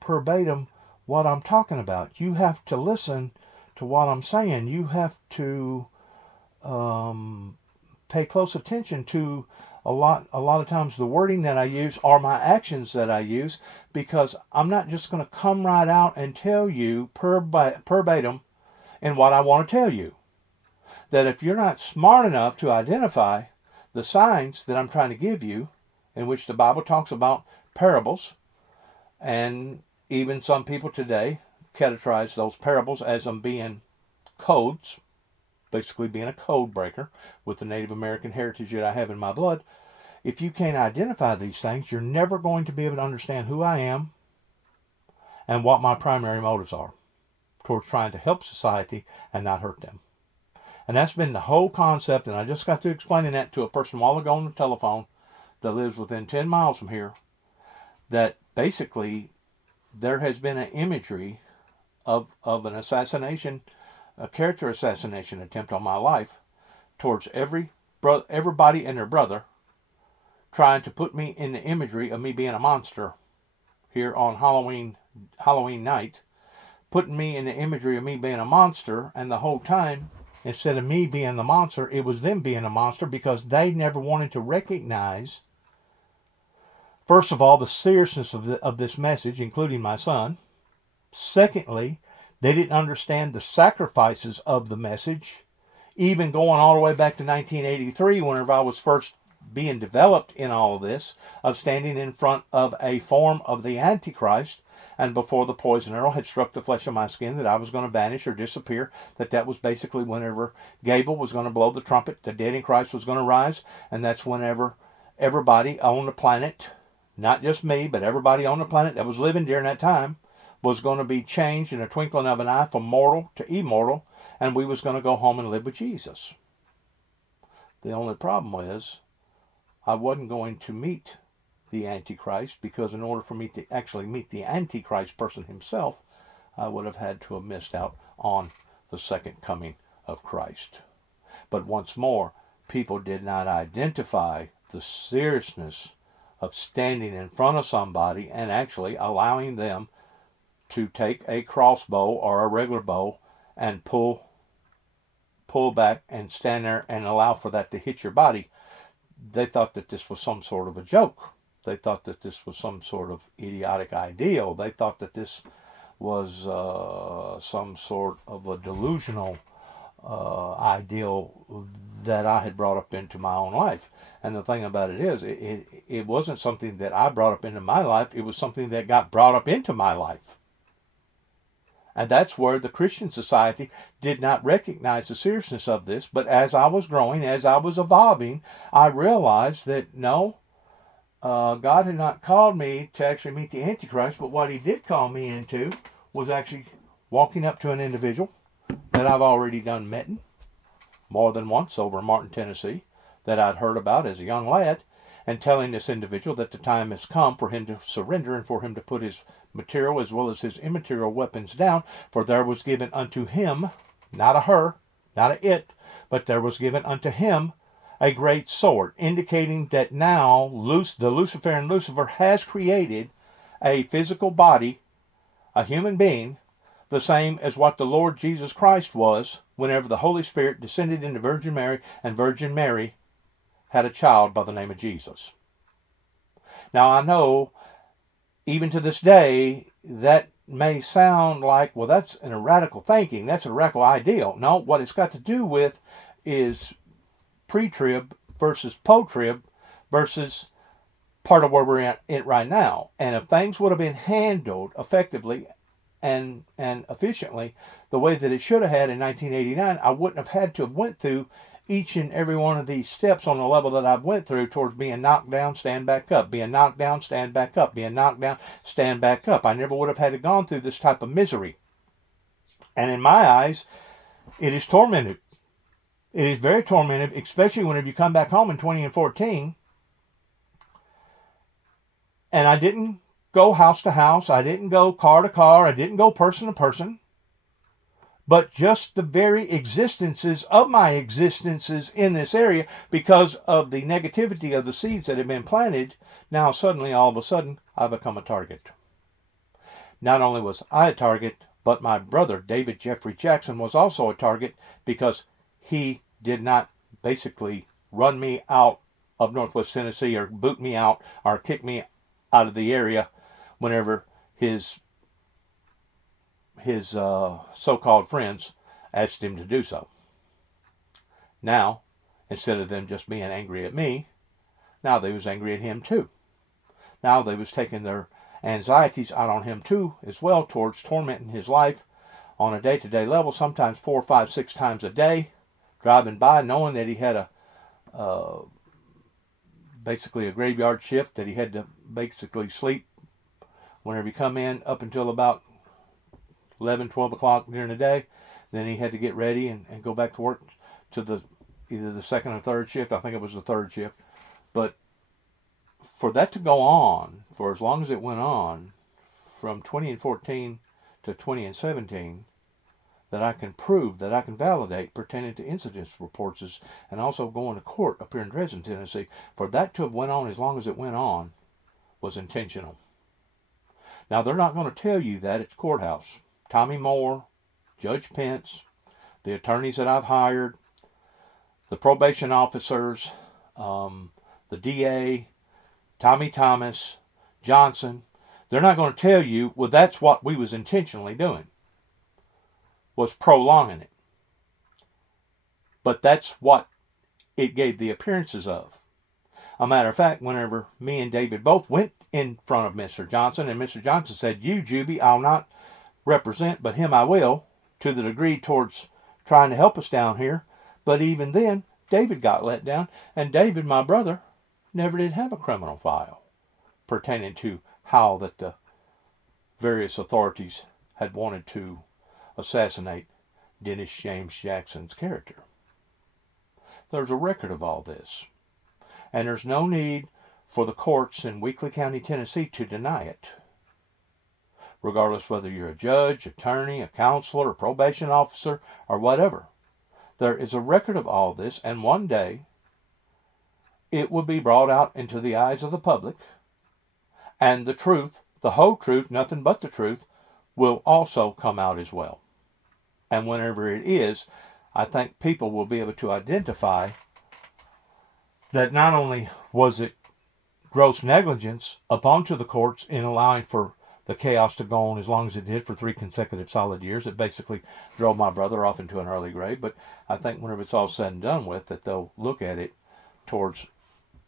verbatim what I'm talking about. You have to listen to what I'm saying. You have to pay close attention to a lot of times the wording that I use or my actions that I use, because I'm not just going to come right out and tell you verbatim in what I want to tell you. That if you're not smart enough to identify the signs that I'm trying to give you, in which the Bible talks about parables, and even some people today categorize those parables as them being codes, basically being a code breaker with the Native American heritage that I have in my blood. If you can't identify these things, you're never going to be able to understand who I am and what my primary motives are towards trying to help society and not hurt them. And that's been the whole concept, and I just got to explaining that to a person a while ago on the telephone that lives within 10 miles from here. that basically there has been an imagery of an assassination, a character assassination attempt on my life towards everybody and their brother, trying to put me in the imagery of me being a monster here on Halloween night, putting me in the imagery of me being a monster, and the whole time, instead of me being the monster, it was them being a monster, because they never wanted to recognize, first of all, the seriousness of this message, including my son. Secondly, they didn't understand the sacrifices of the message, even going all the way back to 1983, whenever I was first being developed in all of this, of standing in front of a form of the Antichrist, and before the poison arrow had struck the flesh of my skin, that I was going to vanish or disappear, that was basically whenever Gable was going to blow the trumpet, the dead in Christ was going to rise, and that's whenever everybody on the planet, not just me, but everybody on the planet that was living during that time, was going to be changed in a twinkling of an eye from mortal to immortal, and we was going to go home and live with Jesus. The only problem was I wasn't going to meet the Antichrist, because in order for me to actually meet the Antichrist person himself, I would have had to have missed out on the second coming of Christ. But once more, people did not identify the seriousness of standing in front of somebody and actually allowing them to take a crossbow or a regular bow and pull back and stand there and allow for that to hit your body. They thought that this was some sort of a joke. They thought that this was some sort of idiotic ideal. They thought that this was some sort of a delusional ideal that I had brought up into my own life. And the thing about it is, it wasn't something that I brought up into my life. It was something that got brought up into my life. And that's where the Christian society did not recognize the seriousness of this. But as I was growing, as I was evolving, I realized that no, God had not called me to actually meet the Antichrist, but what he did call me into was actually walking up to an individual that I've already done met more than once over in Martin, Tennessee, that I'd heard about as a young lad, and telling this individual that the time has come for him to surrender and for him to put his material as well as his immaterial weapons down, for there was given unto him, not a her, not a it, but there was given unto him a great sword, indicating that now the Luciferian Lucifer has created a physical body, a human being, the same as what the Lord Jesus Christ was whenever the Holy Spirit descended into Virgin Mary, and Virgin Mary had a child by the name of Jesus. Now I know, even to this day, that may sound like, well, that's an radical thinking, that's a radical ideal. No, what it's got to do with is pre-trib versus post-trib versus part of where we're in right now. And if things would have been handled effectively and efficiently the way that it should have had in 1989, I wouldn't have had to have went through each and every one of these steps on the level that I've went through towards being knocked down, stand back up, being knocked down, stand back up, being knocked down, stand back up. I never would have had to gone through this type of misery. And in my eyes, it is tormented. It is very tormented, especially whenever you come back home in 2014. And I didn't go house to house. I didn't go car to car. I didn't go person to person. But just the very existences of my existences in this area, because of the negativity of the seeds that have been planted, now suddenly, all of a sudden, I become a target. Not only was I a target, but my brother, David Jeffrey Jackson, was also a target, because he did not basically run me out of Northwest Tennessee or boot me out or kick me out of the area whenever his so-called friends asked him to do so. Now, instead of them just being angry at me, now they was angry at him too. Now they was taking their anxieties out on him too, as well, towards tormenting his life on a day-to-day level, sometimes 4, 5, 6 times a day, driving by knowing that he had basically a graveyard shift, that he had to basically sleep whenever he come in up until about 11, 12 o'clock during the day. Then he had to get ready and go back to work to either the second or third shift. I think it was the third shift. But for that to go on for as long as it went on, from 2014 to 2017, that I can prove, that I can validate pertaining to incident reports and also going to court up here in Dresden, Tennessee, for that to have went on as long as it went on was intentional. Now, they're not going to tell you that at the courthouse. Tommy Moore, Judge Pence, the attorneys that I've hired, the probation officers, the DA, Tommy Thomas, Johnson, they're not going to tell you, well, that's what we was intentionally doing, was prolonging it. But that's what it gave the appearances of. A matter of fact, whenever me and David both went in front of Mr. Johnson, and Mr. Johnson said, you, Juby, I'll not represent, but him I will, to the degree towards trying to help us down here. But even then, David got let down, and David, my brother, never did have a criminal file pertaining to how that the various authorities had wanted to assassinate Dennis James Jackson's character. There's a record of all this, and there's no need for the courts in Weakley County, Tennessee to deny it. Regardless whether you're a judge, attorney, a counselor, a probation officer, or whatever. There is a record of all this, and one day it will be brought out into the eyes of the public, and the truth, the whole truth, nothing but the truth, will also come out as well. And whenever it is, I think people will be able to identify that not only was it gross negligence upon to the courts in allowing for the chaos to go on as long as it did for 3 consecutive solid years. It basically drove my brother off into an early grave. But I think whenever it's all said and done with, that they'll look at it towards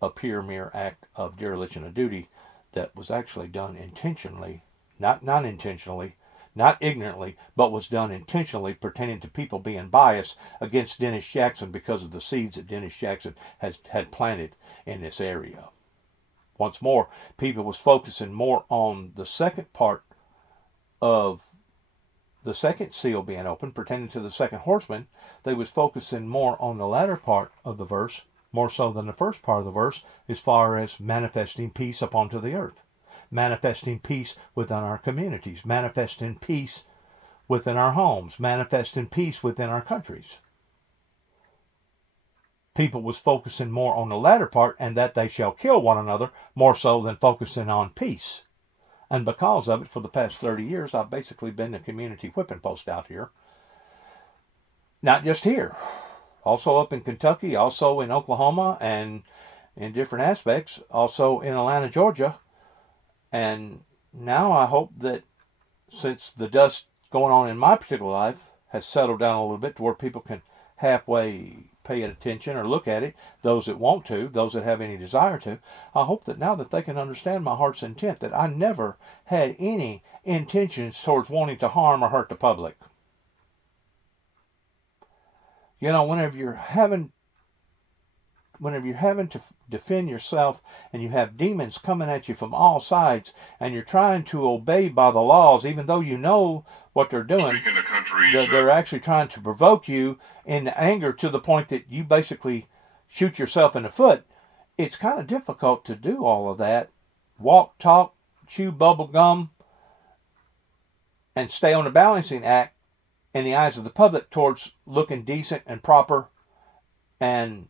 a pure mere act of dereliction of duty that was actually done intentionally, not non-intentionally, not ignorantly, but was done intentionally, pertaining to people being biased against Dennis Jackson because of the seeds that Dennis Jackson had planted in this area. Once more, people was focusing more on the second part of the second seal being opened, pertaining to the second horseman. They was focusing more on the latter part of the verse, more so than the first part of the verse, as far as manifesting peace upon to the earth, manifesting peace within our communities, manifesting peace within our homes, manifesting peace within our countries. People was focusing more on the latter part, and that they shall kill one another, more so than focusing on peace. And because of it, for the past 30 years, I've basically been the community whipping post out here. Not just here. Also up in Kentucky, also in Oklahoma, and in different aspects. Also in Atlanta, Georgia. And now I hope that since the dust going on in my particular life has settled down a little bit to where people can halfway pay attention or look at it, those that want to, those that have any desire to, I hope that now that they can understand my heart's intent, that I never had any intentions towards wanting to harm or hurt the public. You know, whenever you're having to defend yourself and you have demons coming at you from all sides and you're trying to obey by the laws, even though you know what they're doing, they're actually trying to provoke you in anger to the point that you basically shoot yourself in the foot. It's kind of difficult to do all of that. Walk, talk, chew bubble gum, and stay on the balancing act in the eyes of the public towards looking decent and proper and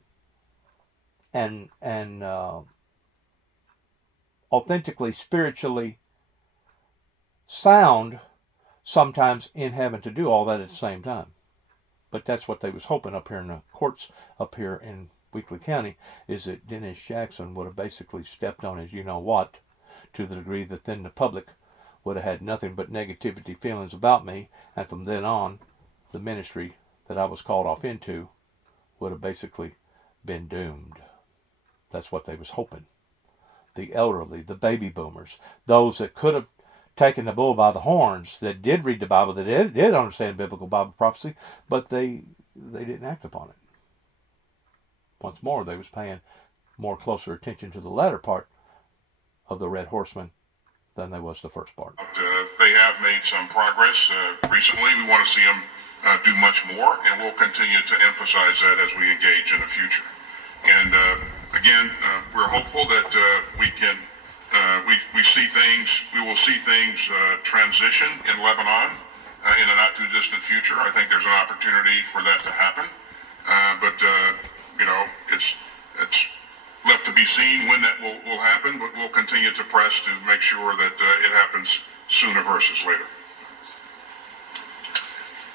authentically, spiritually sound, sometimes in having to do all that at the same time. But that's what they was hoping up here in the courts up here in Weakley County, is that Dennis Jackson would have basically stepped on his you-know-what, to the degree that then the public would have had nothing but negativity feelings about me, and from then on, the ministry that I was called off into would have basically been doomed. That's what they was hoping. The elderly, the baby boomers, those that could have taken the bull by the horns, that did read the Bible, that did understand biblical Bible prophecy, but they didn't act upon it. Once more, they was paying more closer attention to the latter part of the Red Horseman than they was the first part. They have made some progress recently. We want to see them do much more, and we'll continue to emphasize that as we engage in the future. And again, we're hopeful that we see will see things transition in Lebanon in a not too distant future. I think there's an opportunity for that to happen, but it's left to be seen when that will happen. But we'll continue to press to make sure that it happens sooner versus later.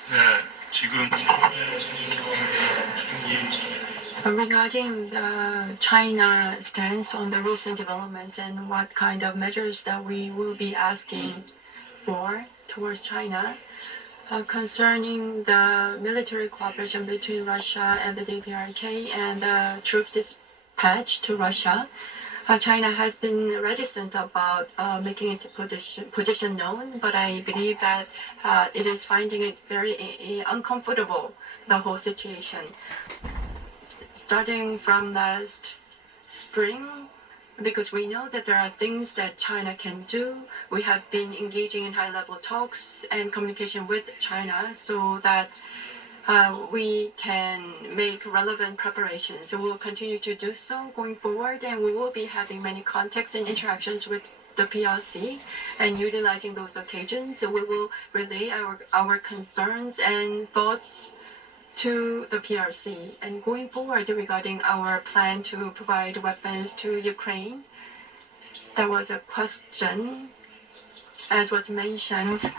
네, 지금 중국의 전쟁 상황과 중국의 입장에 대해서 Regarding the China stance on the recent developments and what kind of measures that we will be asking for towards China, concerning the military cooperation between Russia and the DPRK and the troop dispatch to Russia, China has been reticent about making its position known, but I believe that it is finding it very uncomfortable, the whole situation. Starting from last spring, because we know that there are things that China can do, we have been engaging in high-level talks and communication with China so that we can make relevant preparations. So we'll continue to do so going forward, and we will be having many contacts and interactions with the PRC and utilizing those occasions. So we will relay our concerns and thoughts to the PRC. And going forward regarding our plan to provide weapons to Ukraine, there was a question, as was mentioned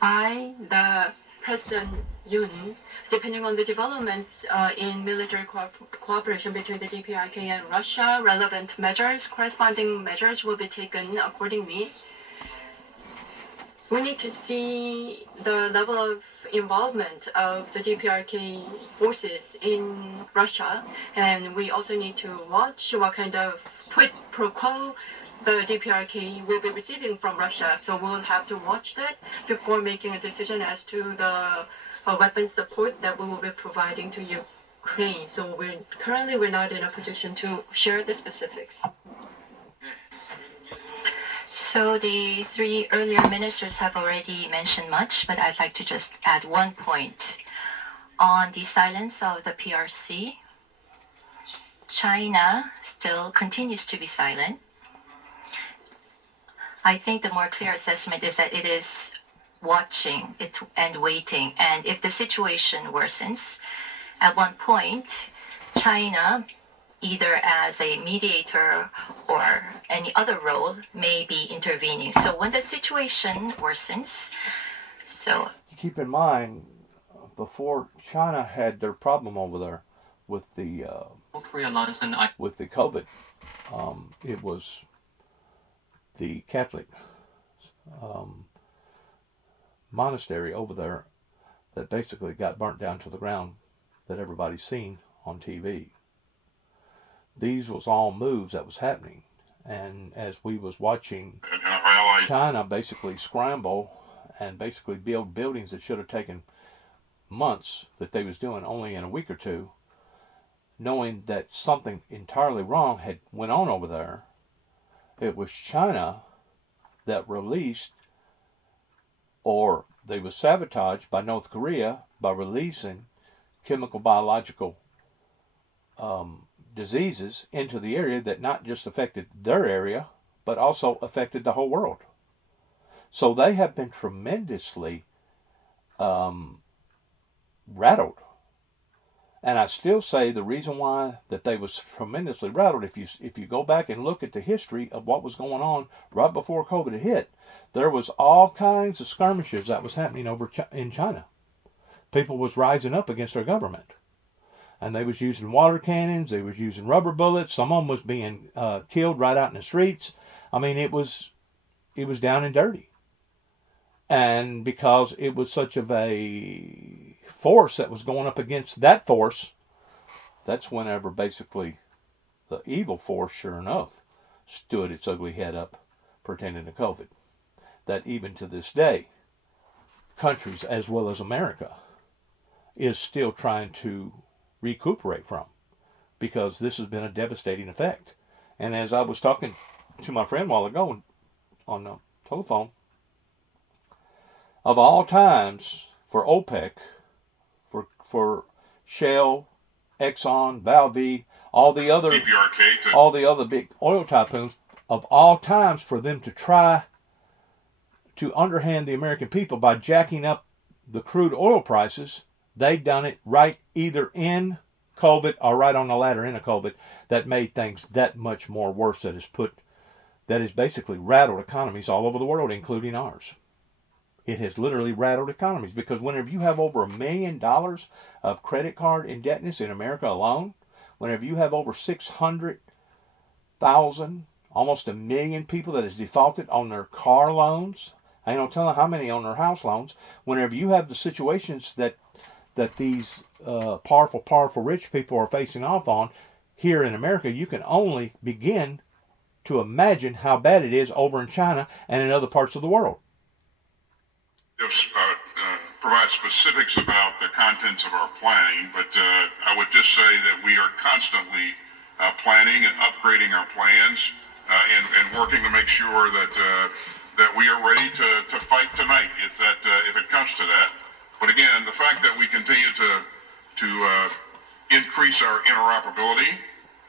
by the President Yoon. Depending on the developments in military cooperation between the DPRK and Russia, relevant measures, corresponding measures will be taken accordingly. We need to see the level of involvement of the DPRK forces in Russia, and we also need to watch what kind of quid pro quo the DPRK will be receiving from Russia. So we'll have to watch that before making a decision as to the weapon support that we will be providing to Ukraine. So we're not in a position to share the specifics. So the three earlier ministers have already mentioned much, but I'd like to just add one point. On the silence of the PRC, China still continues to be silent. I think the more clear assessment is that it is watching it and waiting. And if the situation worsens, at one point, China, either as a mediator or any other role, may be intervening. So when the situation worsens, Keep in mind, before China had their problem over there with the North Korea launched an with the COVID, it was the Catholic monastery over there that basically got burnt down to the ground that everybody's seen on TV. These was all moves that was happening, and as we was watching China basically scramble and basically build buildings that should have taken months, that they was doing only in a week or two, knowing that something entirely wrong had went on over there, it was China that released, or they was sabotaged by North Korea by releasing chemical biological diseases into the area that not just affected their area, but also affected the whole world. So they have been tremendously rattled. And I still say the reason why that they was tremendously rattled, if you go back and look at the history of what was going on right before COVID hit, there was all kinds of skirmishes that was happening over in China. People was rising up against their government. And they was using water cannons, they was using rubber bullets, some of them was being killed right out in the streets. I mean, it was down and dirty. And because it was such of a force that was going up against that force, that's whenever basically the evil force, sure enough, stood its ugly head up pertaining to COVID. That even to this day, countries as well as America is still trying to recuperate from, because this has been a devastating effect. And as I was talking to my friend a while ago on the telephone, of all times for OPEC, for Shell, Exxon, Valve, all the other big oil tycoons, of all times for them to try to underhand the American people by jacking up the crude oil prices. They've done it right either in COVID or right on the ladder into COVID. That made things that much more worse. That has basically rattled economies all over the world, including ours. It has literally rattled economies because whenever you have over $1 million of credit card indebtedness in America alone, whenever you have over 600,000, almost 1 million people that has defaulted on their car loans, I ain't no telling how many on their house loans. Whenever you have the situations that these powerful rich people are facing off on here in America, you can only begin to imagine how bad it is over in China and in other parts of the world. Provide specifics about the contents of our planning, but I would just say that we are constantly planning and upgrading our plans and working to make sure that we are ready to fight tonight if it comes to that. But again, the fact that we continue to increase our interoperability,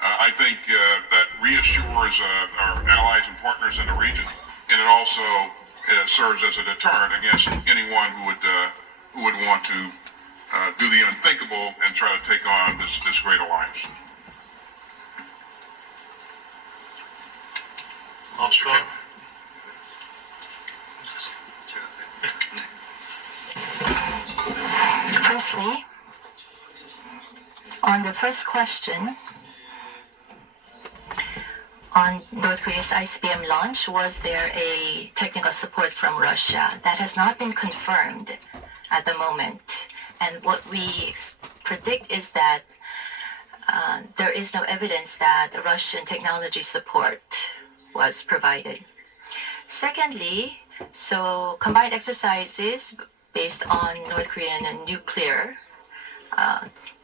I think that reassures our allies and partners in the region, and it also serves as a deterrent against anyone who would want to do the unthinkable and try to take on this great alliance. 앞서 Firstly, on the first question on North Korea's ICBM launch, was there a technical support from Russia? That has not been confirmed at the moment. And what we predict is that there is no evidence that Russian technology support was provided. Secondly, so combined exercises based on North Korean and nuclear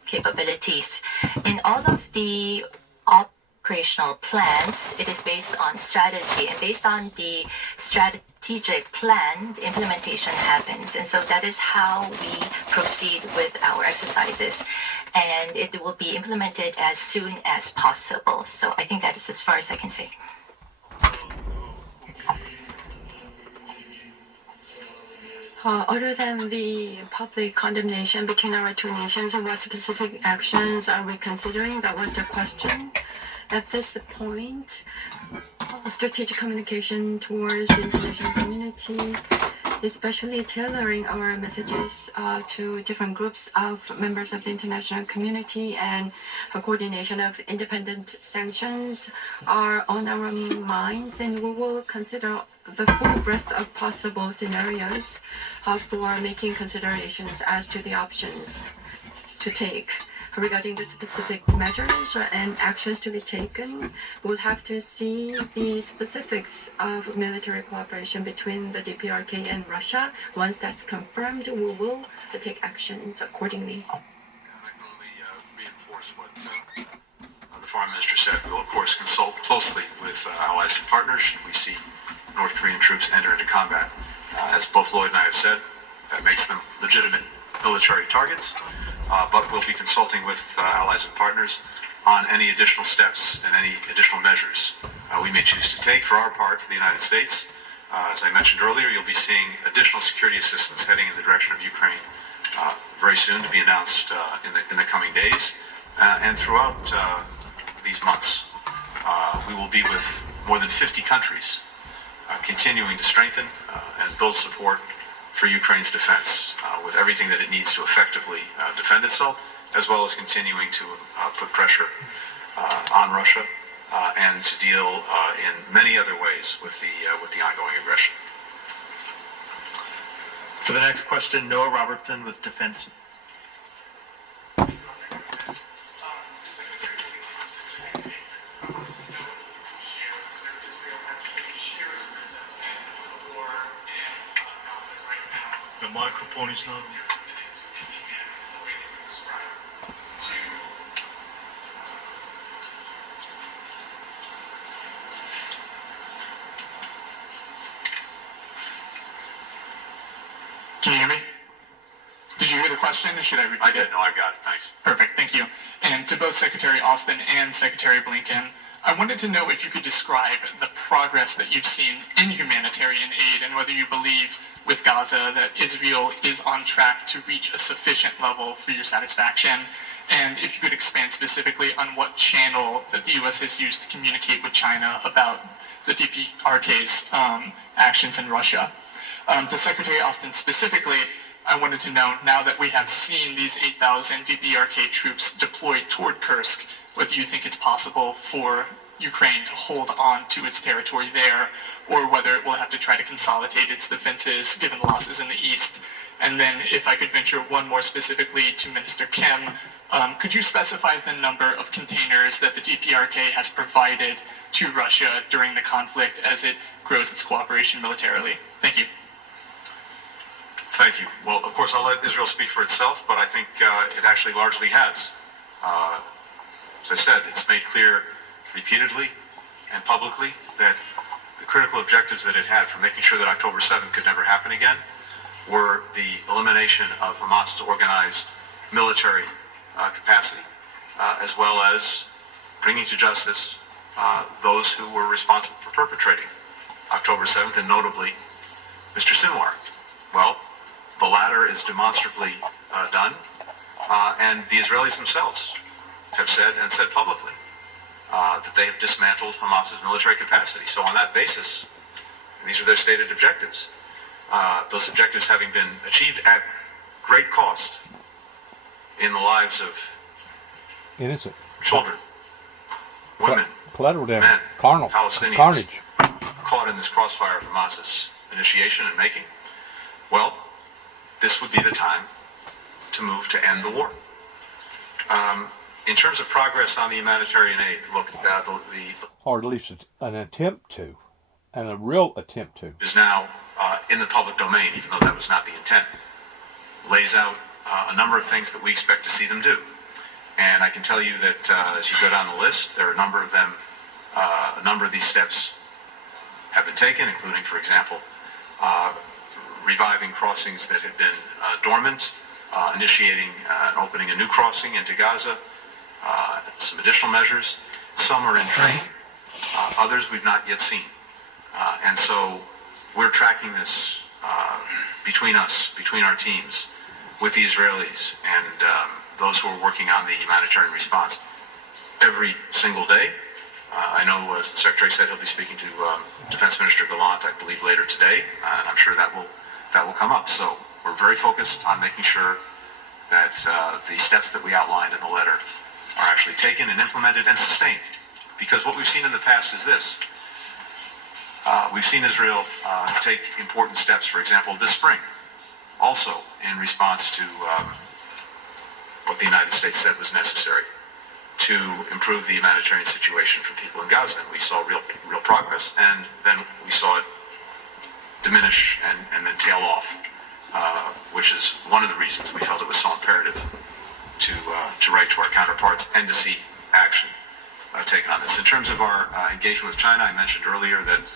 capabilities. In all of the operational plans, it is based on strategy, and based on the strategic plan, the implementation happens. And so that is how we proceed with our exercises. And it will be implemented as soon as possible. So I think that is as far as I can say. Other than the public condemnation between our two nations, what specific actions are we considering? That was the question. At this point, strategic communication towards the international community, especially tailoring our messages to different groups of members of the international community, and a coordination of independent sanctions are on our minds, and we will consider the full breadth of possible scenarios for making considerations as to the options to take. Regarding the specific measures and actions to be taken, we'll have to see the specifics of military cooperation between the DPRK and Russia. Once that's confirmed, we will take actions accordingly. I can only reinforce what the Foreign Minister said. We'll, of course, consult closely with allies and partners. We see North Korean troops enter into combat. As both Lloyd and I have said, that makes them legitimate military targets. But we'll be consulting with allies and partners on any additional steps and any additional measures we may choose to take. For our part, for the United States, as I mentioned earlier, you'll be seeing additional security assistance heading in the direction of Ukraine very soon, to be announced in the coming days. And throughout these months, we will be with more than 50 countries, continuing to strengthen and build support for Ukraine's defense with everything that it needs to effectively defend itself, as well as continuing to put pressure on Russia and to deal in many other ways with the ongoing aggression. For the next question, Noah Robertson with Defense. The microphone is not. Can you hear me? Did you hear the question, or should I repeat it? No, I got it. Thanks. Perfect, thank you. And to both Secretary Austin and Secretary Blinken, I wanted to know if you could describe the progress that you've seen in humanitarian aid and whether you believe with Gaza that Israel is on track to reach a sufficient level for your satisfaction, and if you could expand specifically on what channel that the U.S. has used to communicate with China about the DPRK's actions in Russia. To Secretary Austin specifically, I wanted to know, now that we have seen these 8,000 DPRK troops deployed toward Kursk, whether you think it's possible for Ukraine to hold on to its territory there, or whether it will have to try to consolidate its defenses given the losses in the east. And then if I could venture one more specifically to Minister Kim, could you specify the number of containers that the DPRK has provided to Russia during the conflict as it grows its cooperation militarily? Thank you. Thank you. Well, of course, I'll let Israel speak for itself, but I think it actually largely has. As I said, it's made clear repeatedly and publicly that the critical objectives that it had for making sure that October 7th could never happen again were the elimination of Hamas's organized military capacity, as well as bringing to justice those who were responsible for perpetrating October 7th, and notably Mr. Sinwar. Well, the latter is demonstrably done, and the Israelis themselves have said, and said publicly, that they have dismantled Hamas's military capacity. So on that basis, and these are their stated objectives, those objectives having been achieved at great cost in the lives of innocent children, women, collateral damage, men, carnal, Palestinians, carnage, caught in this crossfire of Hamas's initiation and making. Well, this would be the time to move to end the war. In terms of progress on the humanitarian aid, look, or at least an attempt to, and a real attempt to, is now in the public domain, even though that was not the intent. Lays out a number of things that we expect to see them do. And I can tell you that as you go down the list, there are a number of them, a number of these steps have been taken, including, for example, reviving crossings that had been dormant, initiating and opening a new crossing into Gaza, some additional measures. Some are in train, others we've not yet seen. And so we're tracking this between us, between our teams, with the Israelis and those who are working on the humanitarian response every single day. I know, as the Secretary said, he'll be speaking to Defense Minister Gallant, I believe, later today, and I'm sure that will come up. So we're very focused on making sure that the steps that we outlined in the letter are actually taken and implemented and sustained. Because what we've seen in the past is this. We've seen Israel take important steps, for example, this spring, also in response to what the United States said was necessary to improve the humanitarian situation for people in Gaza. And we saw real progress, and then we saw it diminish and then tail off, which is one of the reasons we felt it was so imperative to write to our counterparts and to see action taken on this. In terms of our engagement with China, I mentioned earlier that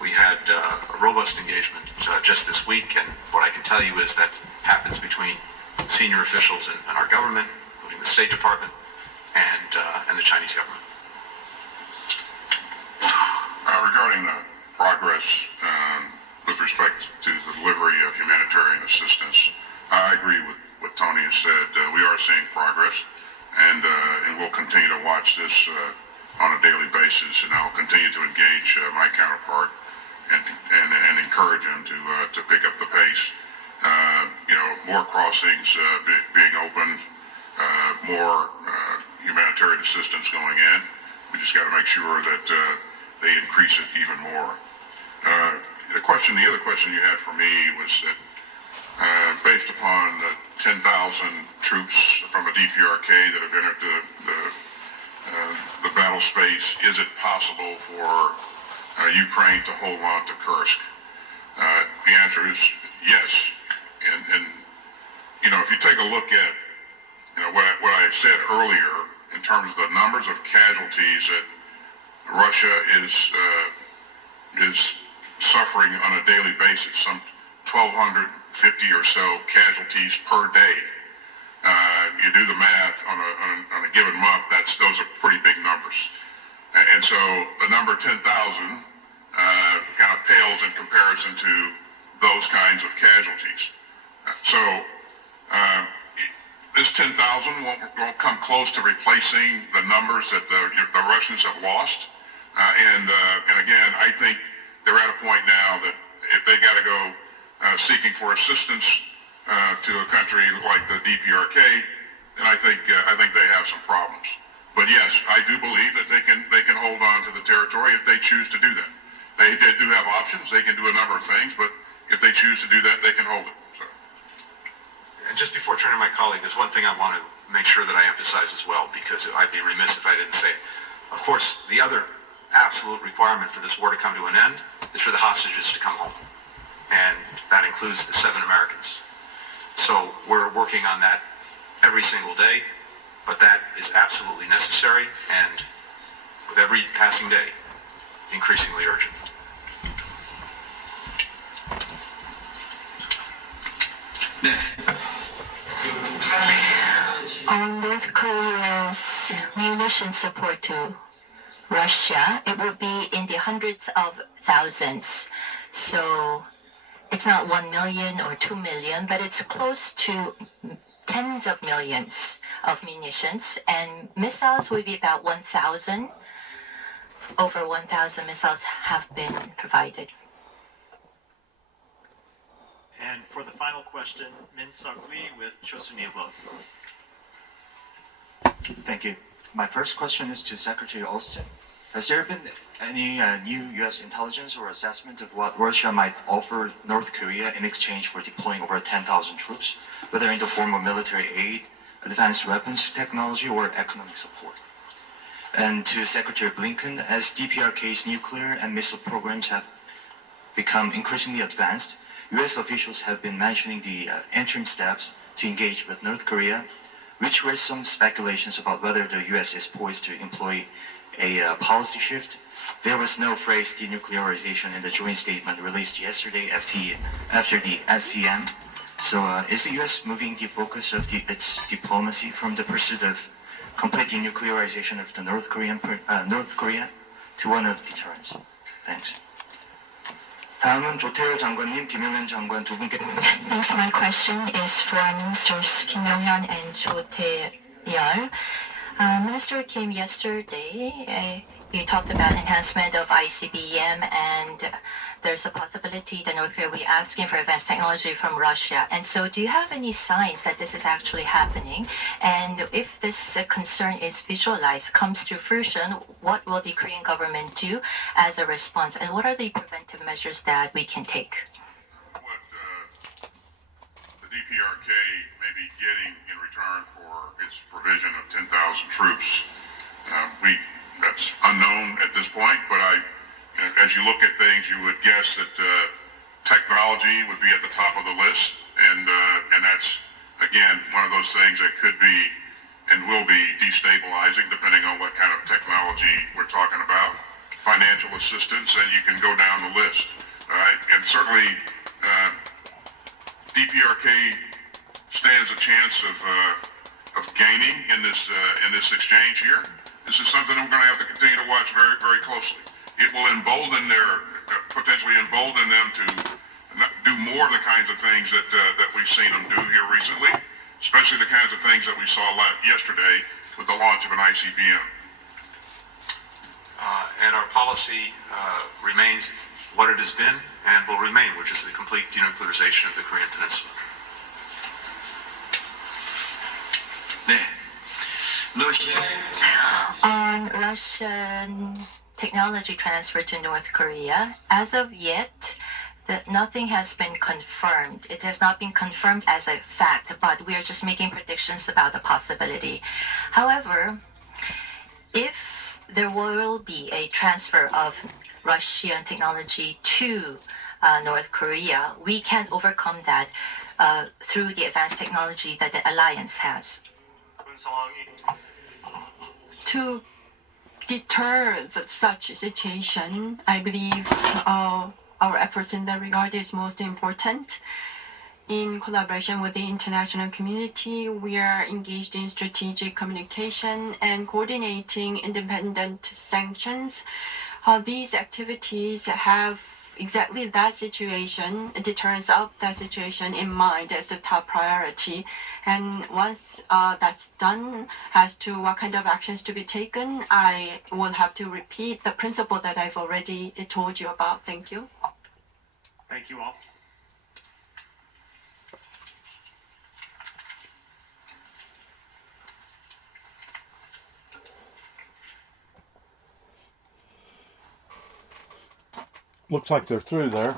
we had a robust engagement just this week, and what I can tell you is that happens between senior officials in our government, including the State Department, and the Chinese government. Regarding progress with respect to the delivery of humanitarian assistance, I agree with what Tony has said. We are seeing progress, and we'll continue to watch this on a daily basis, and I'll continue to engage my counterpart and encourage him to pick up the pace. More crossings being opened, more humanitarian assistance going in. We just got to make sure that they increase it even more. The other question you had for me was that based upon the 10,000 troops from the DPRK that have entered the battle space, is it possible for Ukraine to hold on to Kursk? The answer is yes. And if you take a look at what I said earlier in terms of the numbers of casualties that Russia is suffering on a daily basis, some 1,250 or so casualties per day. You do the math on a given month. Those are pretty big numbers. And so the number 10,000 kind of pales in comparison to those kinds of casualties. So this 10,000 won't come close to replacing the numbers that the Russians have lost. And again, I think they're at a point now that if they got to go seeking for assistance to a country like the DPRK, then I think they have some problems. But yes, I do believe that they can hold on to the territory if they choose to do that. They do have options. They can do a number of things, but if they choose to do that, they can hold it. So. And just before turning to my colleague, there's one thing I want to make sure that I emphasize as well, because I'd be remiss if I didn't say it. Of course, the other absolute requirement for this war to come to an end is for the hostages to come home. And that includes the 7 Americans. So we're working on that every single day, but that is absolutely necessary and with every passing day, increasingly urgent. On North Korea's munition support to Russia, it will be in the hundreds of thousands. So it's not 1 million or 2 million, but it's close to tens of millions of munitions. And missiles will be about 1,000. Over 1,000 missiles have been provided. And for the final question, Min Suk Lee with Chosun Ilbo. Thank you. My first question is to Secretary Austin. Has there been any new U.S. intelligence or assessment of what Russia might offer North Korea in exchange for deploying over 10,000 troops, whether in the form of military aid, advanced weapons technology, or economic support? And to Secretary Blinken, as DPRK's nuclear and missile programs have become increasingly advanced, U.S. officials have been mentioning the interim steps to engage with North Korea, which raised some speculations about whether the U.S. is poised to employ a policy shift. There was no phrase denuclearization in the joint statement released yesterday after the SCM. So is the U.S. moving the focus of its diplomacy from the pursuit of complete denuclearization of the North Korea to one of deterrence? Thanks. 다음은 조태열 장관님, 김영현 장관 두 분께. Thanks. My question is for Ministers Kim Yong-hyun and Cho Tae-yeol. Minister Kim, yesterday you talked about enhancement of ICBM, and there's a possibility that North Korea will be asking for advanced technology from Russia. And so do you have any signs that this is actually happening? And if this concern is visualized, comes to fruition, what will the Korean government do as a response? And what are the preventive measures that we can take? What the DPRK may be getting in return for its provision of 10,000 troops, that's unknown at this point, but as you look at things, you would guess that technology would be at the top of the list, and that's, again, one of those things that could be and will be destabilizing depending on what kind of technology we're talking about. Financial assistance, and you can go down the list. All right, and certainly DPRK stands a chance of gaining in this exchange here. This is something we're going to have to continue to watch very, very closely. It will potentially embolden them to do more of the kinds of things that we've seen them do here recently, especially the kinds of things that we saw yesterday with the launch of an ICBM. And our policy remains what it has been and will remain, which is the complete denuclearization of the Korean Peninsula. 네. On Russian technology transfer to North Korea, as of yet, nothing has been confirmed. It has not been confirmed as a fact, but we are just making predictions about the possibility. However, if there will be a transfer of Russian technology to North Korea, we can overcome that through the advanced technology that the alliance has. To deter such situation, I believe our efforts in that regard is most important. In collaboration with the international community, we are engaged in strategic communication and coordinating independent sanctions. These activities have exactly that situation, deterrence of that situation in mind as the top priority. And once that's done, as to what kind of actions to be taken, I will have to repeat the principle that I've already told you about. Thank you. Thank you all. Looks like they're through there.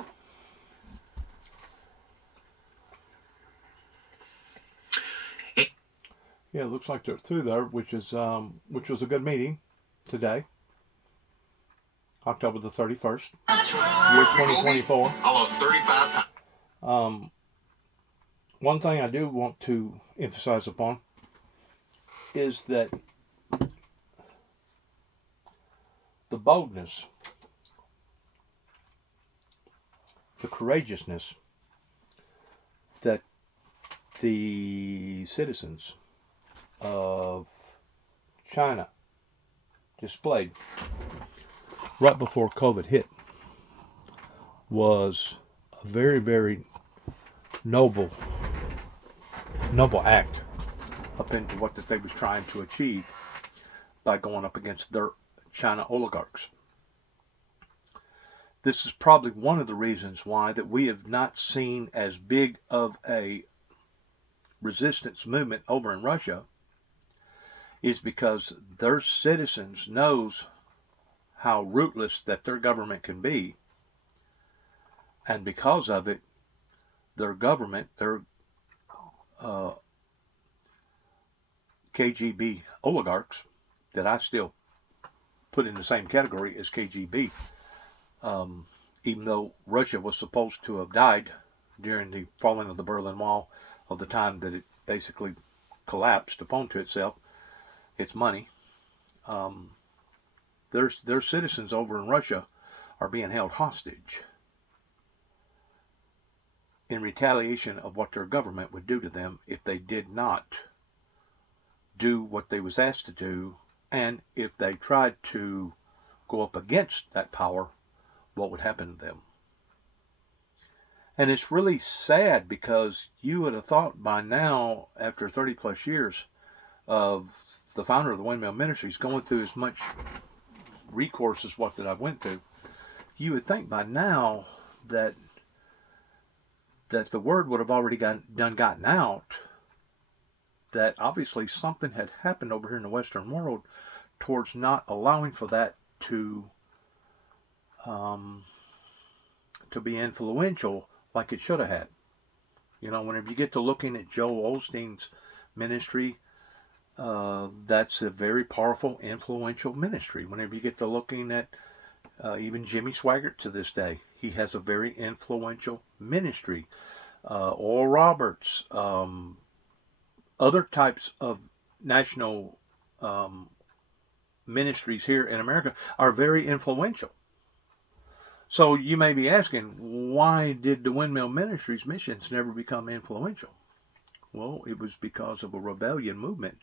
Yeah, it looks like they're through there, which was a good meeting today, October the 31st, year 2024. I lost 35 pounds. One thing I do want to emphasize upon is that the boldness, the courageousness that the citizens of China displayed right before COVID hit was a very, very noble act up into what that they was trying to achieve by going up against their China oligarchs. This is probably one of the reasons why that we have not seen as big of a resistance movement over in Russia, is because their citizens knows how ruthless that their government can be, and because of it, their government, their KGB oligarchs, that I still put in the same category as KGB, even though Russia was supposed to have died during the falling of the Berlin Wall, of the time that it basically collapsed upon to itself, its money. Their citizens over in Russia are being held hostage in retaliation of what their government would do to them if they did not do what they was asked to do, and if they tried to go up against that power, what would happen to them. And it's really sad, because you would have thought by now, after 30 plus years of the founder of the Windmill Ministries going through as much recourse as what that I went through, you would think by now that the word would have already gotten out, that obviously something had happened over here in the Western world towards not allowing for that to be influential like it should have had. You know, whenever you get to looking at Joel Osteen's ministry, that's a very powerful, influential ministry. Whenever you get to looking at even Jimmy Swaggart to this day, he has a very influential ministry. Oral Roberts, other types of national ministries here in America are very influential. So you may be asking, why did the Windmill Ministries missions never become influential? Well, it was because of a rebellion movement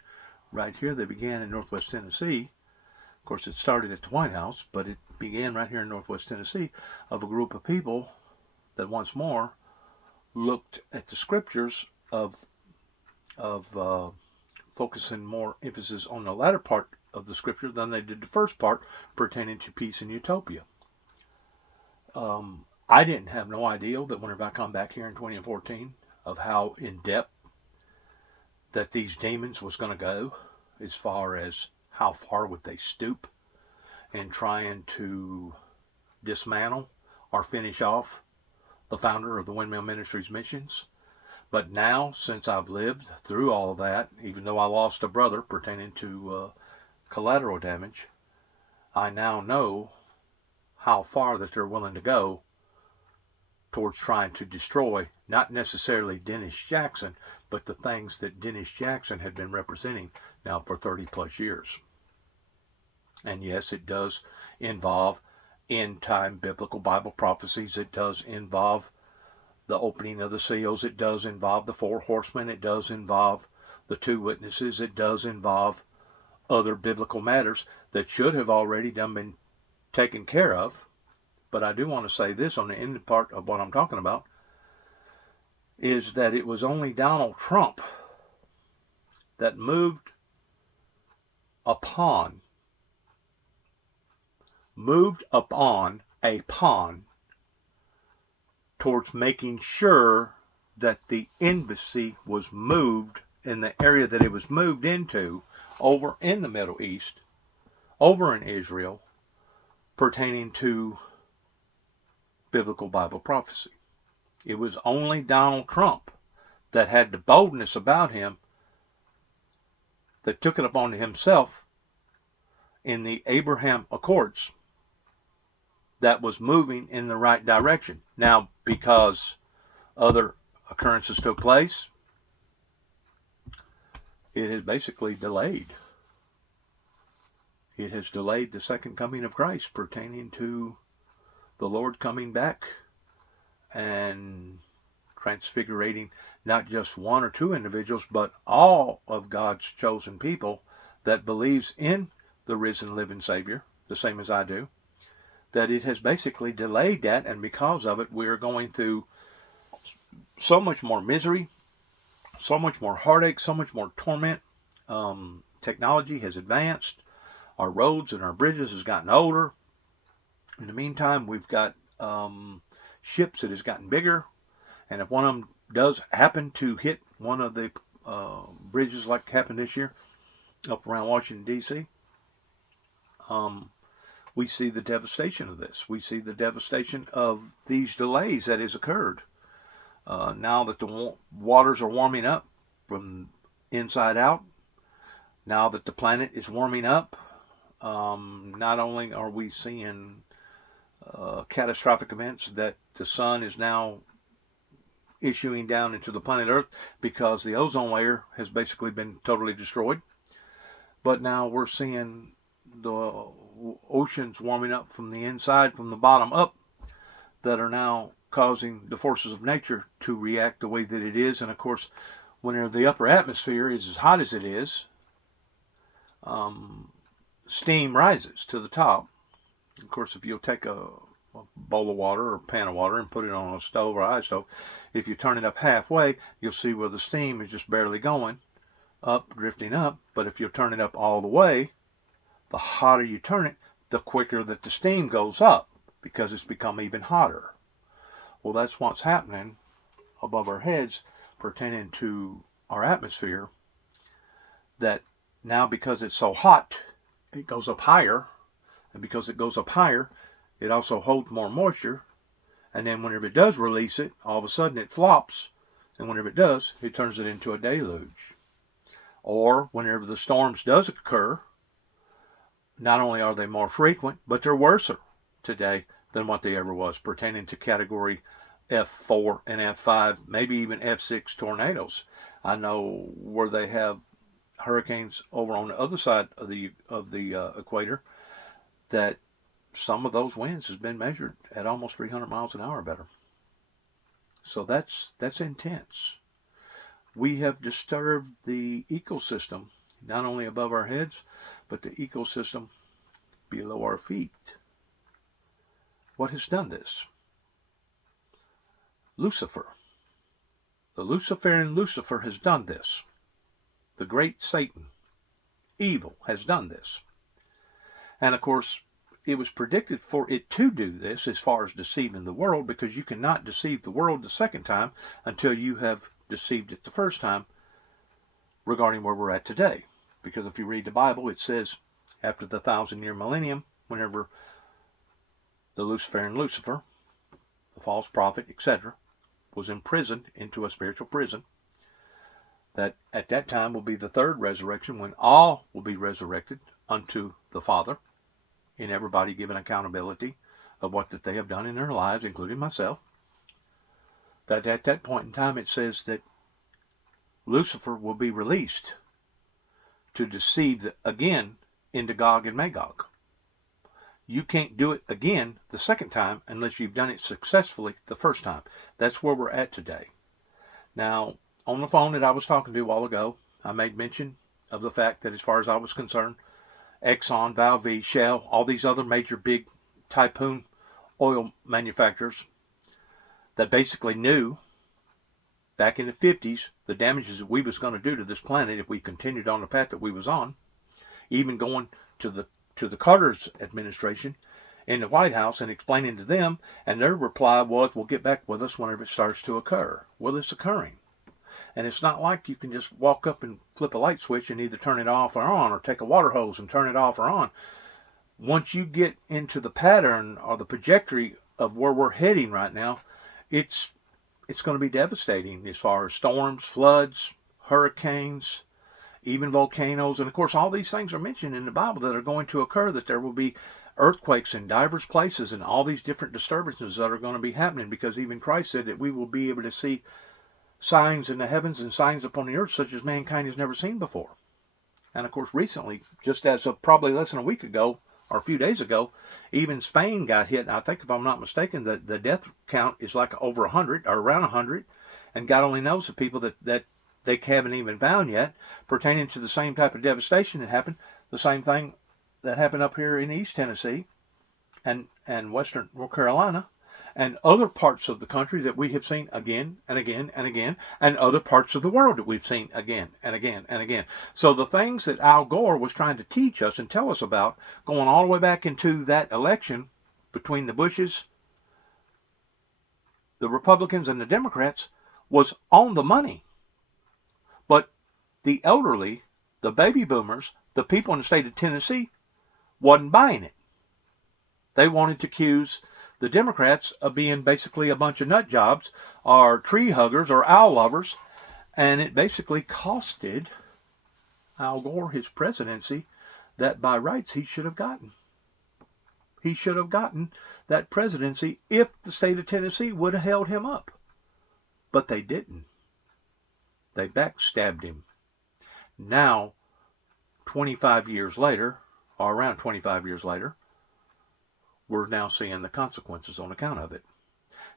right here that began in Northwest Tennessee. Of course, it started at the White House, but it began right here in Northwest Tennessee, of a group of people that once more looked at the scriptures of focusing more emphasis on the latter part of the scripture than they did the first part pertaining to peace and utopia. I didn't have no idea that whenever I come back here in 2014 of how in depth that these demons was going to go, as far as how far would they stoop in trying to dismantle or finish off the founder of the Windmill Ministries missions. But now, since I've lived through all that, even though I lost a brother pertaining to collateral damage, I now know how far that they're willing to go towards trying to destroy not necessarily Dennis Jackson, but the things that Dennis Jackson had been representing now for 30 plus years. And yes, it does involve end time biblical Bible prophecies. It does involve the opening of the seals. It does involve the 4 horsemen. It does involve the 2 witnesses. It does involve other biblical matters that should have already been taken care of. But I do want to say this on the end part of what I'm talking about, is that it was only Donald Trump that moved upon a pawn towards making sure that the embassy was moved in the area that it was moved into over in the Middle East, over in Israel, pertaining to biblical Bible prophecy. It was only Donald Trump that had the boldness about him, that took it upon himself in the Abraham Accords, that was moving in the right direction. Now, because other occurrences took place, it has basically delayed. It has delayed the second coming of Christ, pertaining to the Lord coming back and transfigurating not just 1 or 2 individuals, but all of God's chosen people that believes in the risen, living Savior, the same as I do, that it has basically delayed that, and because of it, we are going through so much more misery, so much more heartache, so much more torment. Technology has advanced. Our roads and our bridges has gotten older. In the meantime, we've got ships that has gotten bigger, and if one of them does happen to hit one of the bridges like happened this year up around Washington, D.C., we see the devastation of this. We see the devastation of these delays that has occurred. Now that the waters are warming up from inside out, now that the planet is warming up, not only are we seeing catastrophic events that the sun is now issuing down into the planet Earth because the ozone layer has basically been totally destroyed, but now we're seeing the oceans warming up from the inside, from the bottom up, that are now causing the forces of nature to react the way that it is. And of course, whenever the upper atmosphere is as hot as it is, steam rises to the top. Of course, if you'll take a bowl of water or a pan of water and put it on a stove or ice stove, if you turn it up halfway, you'll see where the steam is just barely going up, drifting up. But if you turn it up all the way, the hotter you turn it, the quicker that the steam goes up, because it's become even hotter. Well, that's what's happening above our heads pertaining to our atmosphere, that now because it's so hot, it goes up higher, and because it goes up higher, it also holds more moisture, and then whenever it does release it, all of a sudden it flops, and whenever it does, it turns it into a deluge. Or whenever the storms does occur, not only are they more frequent, but they're worse today than what they ever was, pertaining to category F4 and F5, maybe even F6 tornadoes. I know where they have hurricanes over on the other side of the equator, that some of those winds has been measured at almost 300 miles an hour or better. So that's intense. We have disturbed the ecosystem, not only above our heads, but the ecosystem below our feet. What has done this? Lucifer. The Luciferian Lucifer has done this. The great Satan, evil, has done this. And of course, it was predicted for it to do this as far as deceiving the world, because you cannot deceive the world the second time until you have deceived it the first time regarding where we're at today. Because if you read the Bible, it says after the 1,000-year millennium, whenever the Luciferian Lucifer, the false prophet, etc., was imprisoned into a spiritual prison, that at that time will be the third resurrection, when all will be resurrected unto the Father, and everybody given accountability of what that they have done in their lives, including myself. That at that point in time, it says that Lucifer will be released to deceive again into Gog and Magog. you can't do it again the second time unless you've done it successfully the first time. That's where we're at today. Now, on the phone that I was talking to a while ago, I made mention of the fact that as far as I was concerned, Exxon, Valve, Shell, all these other major big typhoon oil manufacturers that basically knew back in the 50s the damages that we was going to do to this planet if we continued on the path that we was on, even going to the Carter's administration in the White House and explaining to them, and their reply was, well, get back with us whenever it starts to occur. Well, it's occurring. And it's not like you can just walk up and flip a light switch and either turn it off or on, or take a water hose and turn it off or on. Once you get into the pattern or the trajectory of where we're heading right now, it's going to be devastating as far as storms, floods, hurricanes, even volcanoes. And of course, all these things are mentioned in the Bible that are going to occur, that there will be earthquakes in diverse places and all these different disturbances that are going to be happening, because even Christ said that we will be able to see signs in the heavens and signs upon the earth such as mankind has never seen before. And of course, recently, just as of probably less than a week ago or a few days ago, even Spain got hit. I think, if I'm not mistaken, the death count is like over 100 or around 100, and God only knows the people that they haven't even found yet, pertaining to the same type of devastation that happened, the same thing that happened up here in East Tennessee and Western North Carolina, and other parts of the country that we have seen again and again and again, and other parts of the world that we've seen again and again and again. So the things that Al Gore was trying to teach us and tell us about, going all the way back into that election between the Bushes, the Republicans, and the Democrats, was on the money. But the elderly, the baby boomers, the people in the state of Tennessee wasn't buying it. They wanted to accuse the Democrats of being basically a bunch of nut jobs or tree huggers or owl lovers, and it basically costed Al Gore his presidency that by rights he should have gotten. He should have gotten that presidency if the state of Tennessee would have held him up. But they didn't. They backstabbed him. Now, 25 years later, or around 25 years later, we're now seeing the consequences on account of it.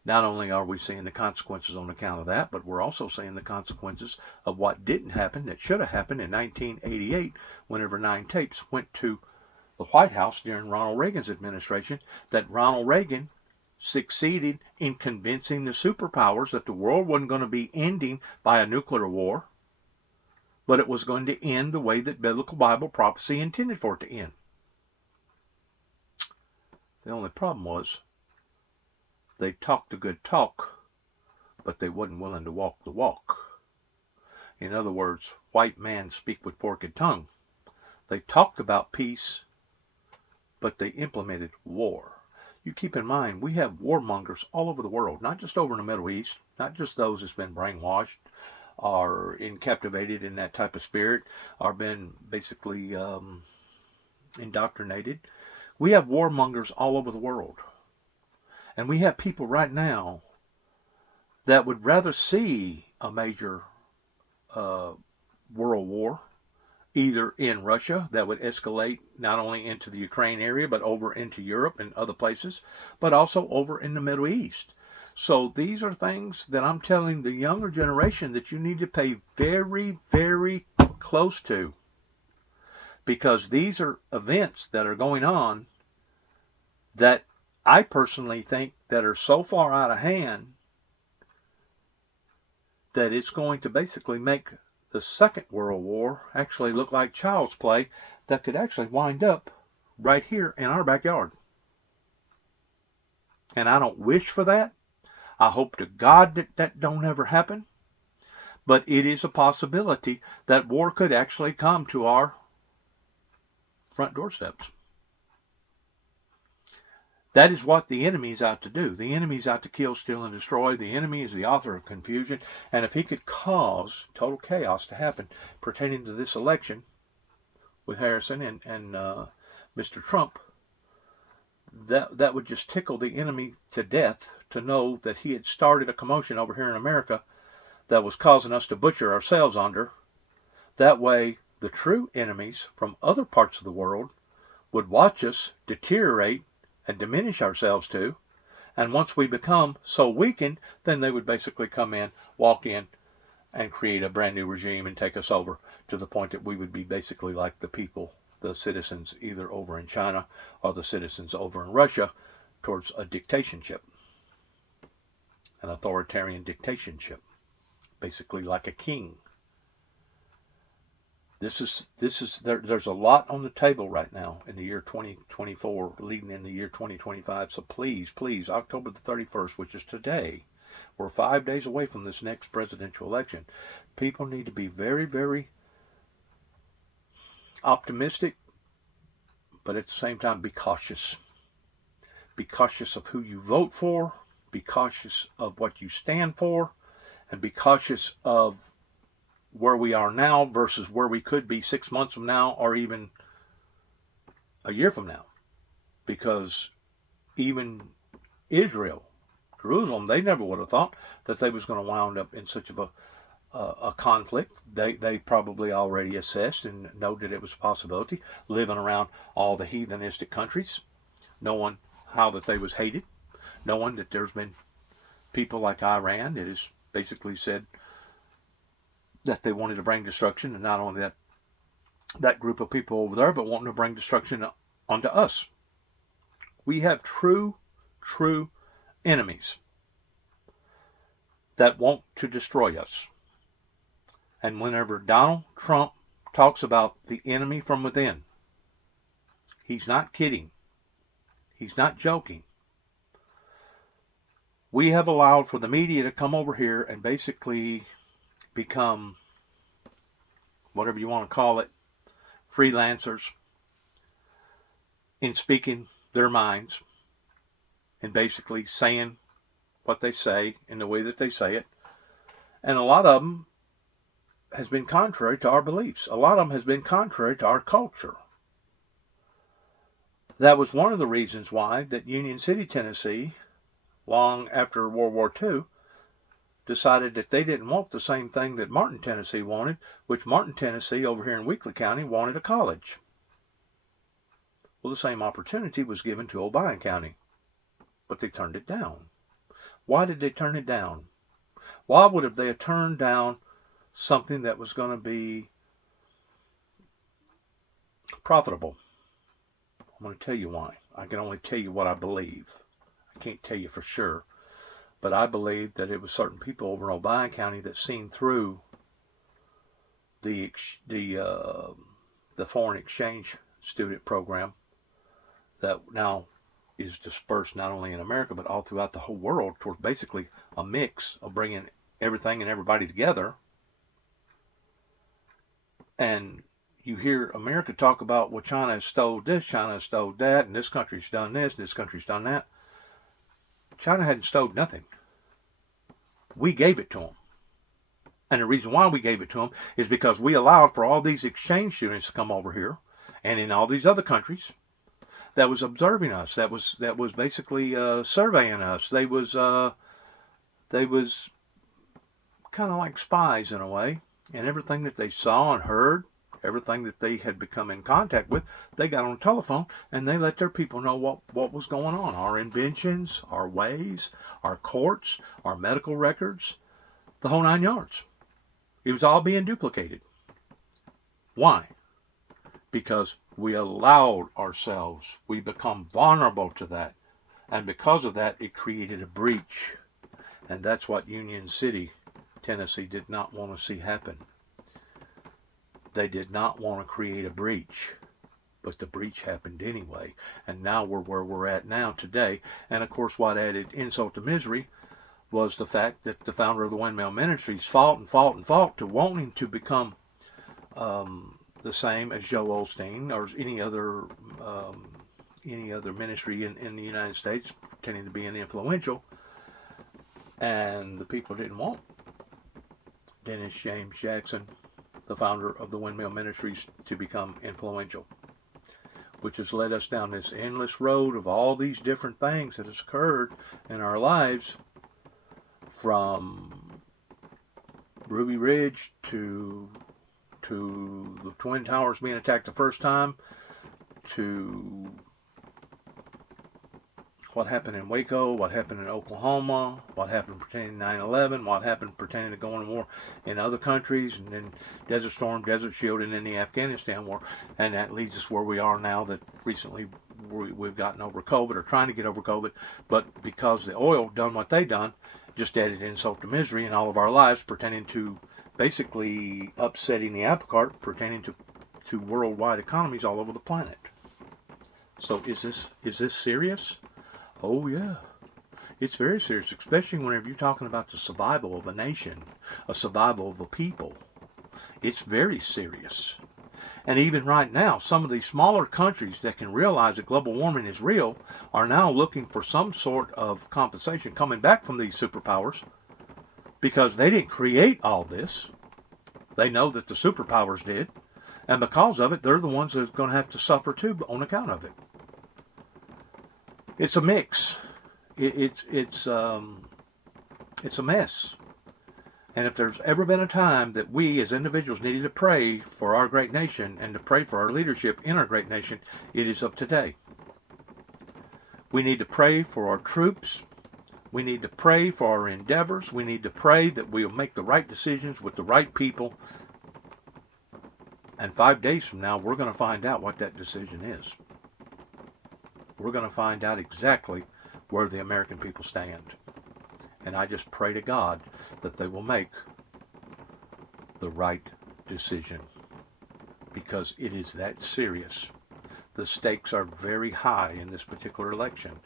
Not only are we seeing the consequences on account of that, but we're also seeing the consequences of what didn't happen that should have happened in 1988, whenever 9 tapes went to the White House during Ronald Reagan's administration, that Ronald Reagan succeeded in convincing the superpowers that the world wasn't going to be ending by a nuclear war, but it was going to end the way that biblical Bible prophecy intended for it to end. The only problem was they talked a good talk, but they wasn't willing to walk the walk. In other words, white man speak with forked tongue. They talked about peace, but they implemented war. You keep in mind, we have warmongers all over the world, not just over in the Middle East, not just those that's been brainwashed or captivated in that type of spirit or been basically indoctrinated. We have warmongers all over the world. And we have people right now that would rather see a major world war, either in Russia, that would escalate not only into the Ukraine area, but over into Europe and other places, but also over in the Middle East. So these are things that I'm telling the younger generation that you need to pay very, very close to. Because these are events that are going on that I personally think that are so far out of hand that it's going to basically make the Second World War actually look like child's play that could actually wind up right here in our backyard. And I don't wish for that. I hope to God that that don't ever happen. But it is a possibility that war could actually come to our front doorsteps. That is what the enemy is out to do. The enemy is out to kill, steal, and destroy. The enemy is the author of confusion. And if he could cause total chaos to happen pertaining to this election with Harrison and Mr. Trump, that would just tickle the enemy to death to know that he had started a commotion over here in America that was causing us to butcher ourselves under. That way, the true enemies from other parts of the world would watch us deteriorate and diminish ourselves to. And once we become so weakened, then they would basically come in, walk in, and create a brand new regime and take us over to the point that we would be basically like the people, the citizens either over in China or the citizens over in Russia, towards a dictatorship, an authoritarian dictatorship, basically like a king. There's a lot on the table right now in the year 2024, leading in the year 2025. So please, October the 31st, which is today, we're 5 days away from this next presidential election. People need to be very, very optimistic, but at the same time be cautious. Be cautious of who you vote for, be cautious of what you stand for, and be cautious of where we are now versus where we could be 6 months from now or even a year from now. Because even Israel, Jerusalem, they never would have thought that they was going to wound up in such of a conflict. They probably already assessed and know that it was a possibility, living around all the heathenistic countries, knowing how that they was hated, knowing that there's been people like Iran that has basically said that they wanted to bring destruction, and not only that group of people over there, but wanting to bring destruction onto us. We have true enemies that want to destroy us. And whenever Donald Trump talks about the enemy from within, he's not kidding. He's not joking. We have allowed for the media to come over here and basically become, whatever you want to call it, freelancers in speaking their minds and basically saying what they say in the way that they say it. And a lot of them has been contrary to our beliefs. A lot of them has been contrary to our culture. That was one of the reasons why that Union City, Tennessee, long after World War II, decided that they didn't want the same thing that Martin, Tennessee wanted, which Martin, Tennessee, over here in Weakley County, wanted a college. Well, the same opportunity was given to Obion County, but they turned it down. Why did they turn it down? Why would have they turned down something that was going to be profitable? I'm going to tell you why. I can only tell you what I believe. I can't tell you for sure. But I believe that it was certain people over in Obion County that seen through the foreign exchange student program that now is dispersed not only in America but all throughout the whole world towards basically a mix of bringing everything and everybody together. And you hear America talk about, well, China has stole this, China has stole that, and this country's done this, and this country's done that. China hadn't stole nothing. We gave it to them. And the reason why we gave it to them is because we allowed for all these exchange students to come over here and in all these other countries that was observing us, that was basically surveying us. They was kind of like spies in a way, and everything that they saw and heard, everything that they had become in contact with, they got on the telephone and they let their people know what was going on. Our inventions, our ways, our courts, our medical records, the whole 9 yards. It was all being duplicated. Why? Because we allowed ourselves. We become vulnerable to that. And because of that, it created a breach. And that's what Union City, Tennessee did not want to see happen. They did not want to create a breach, but the breach happened anyway. And now we're where we're at now today. And of course, what added insult to misery was the fact that the founder of the Windmill Ministries fought to wanting to become the same as Joe Osteen or any other ministry in the United States pretending to be influential. And the people didn't want Dennis James Jackson, the founder of the Windmill Ministries, to become influential, which has led us down this endless road of all these different things that has occurred in our lives, from Ruby Ridge to the Twin Towers being attacked the first time, to what happened in Waco, what happened in Oklahoma, what happened pertaining to 9/11, what happened pertaining to going to war in other countries, and then Desert Storm, Desert Shield, and then the Afghanistan war. And that leads us where we are now, that recently we've gotten over COVID, or trying to get over COVID, but because the oil done what they done, just added insult to misery in all of our lives, pertaining to basically upsetting the apple cart, pertaining to worldwide economies all over the planet. So is this serious? Oh yeah, it's very serious, especially whenever you're talking about the survival of a nation, a survival of a people. It's very serious. And even right now, some of these smaller countries that can realize that global warming is real are now looking for some sort of compensation coming back from these superpowers, because they didn't create all this. They know that the superpowers did, and because of it, they're the ones that are going to have to suffer too on account of it. It's a mix. It's a mess. And if there's ever been a time that we as individuals needed to pray for our great nation and to pray for our leadership in our great nation, it is of today. We need to pray for our troops. We need to pray for our endeavors. We need to pray that we'll make the right decisions with the right people. And 5 days from now, we're going to find out what that decision is. We're going to find out exactly where the American people stand. And I just pray to God that they will make the right decision, because it is that serious. The stakes are very high in this particular election.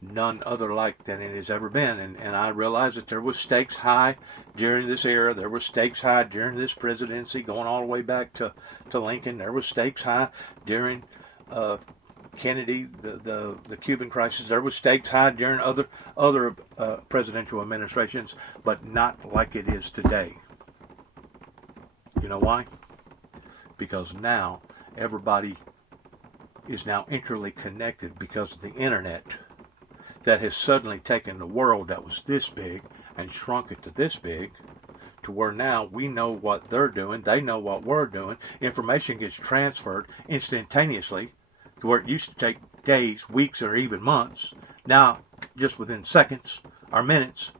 None other like than it has ever been. And I realize that there was stakes high during this era. There were stakes high during this presidency, going all the way back to Lincoln. There was stakes high during Kennedy, the Cuban crisis. There was stakes high during other presidential administrations, but not like it is today. You know why? Because now everybody is now intricately connected because of the internet, that has suddenly taken the world that was this big and shrunk it to this big, to where now we know what they're doing, they know what we're doing. Information gets transferred instantaneously, to where it used to take days, weeks, or even months. Now, just within seconds or minutes,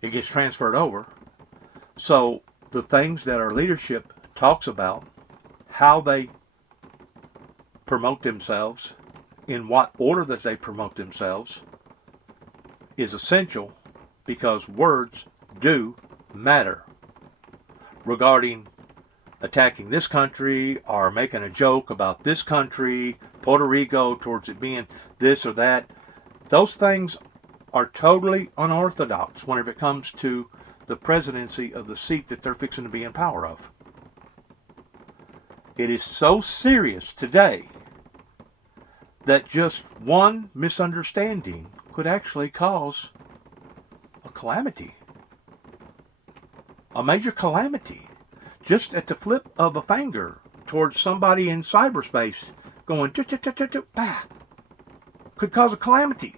it gets transferred over. So the things that our leadership talks about, how they promote themselves, in what order that they promote themselves, is essential, because words do matter. Regarding attacking this country, or making a joke about this country, Puerto Rico, towards it being this or that, those things are totally unorthodox whenever it comes to the presidency of the seat that they're fixing to be in power of. It is so serious today that just one misunderstanding could actually cause a calamity. A major calamity. Just at the flip of a finger towards somebody in cyberspace going bah, could cause a calamity.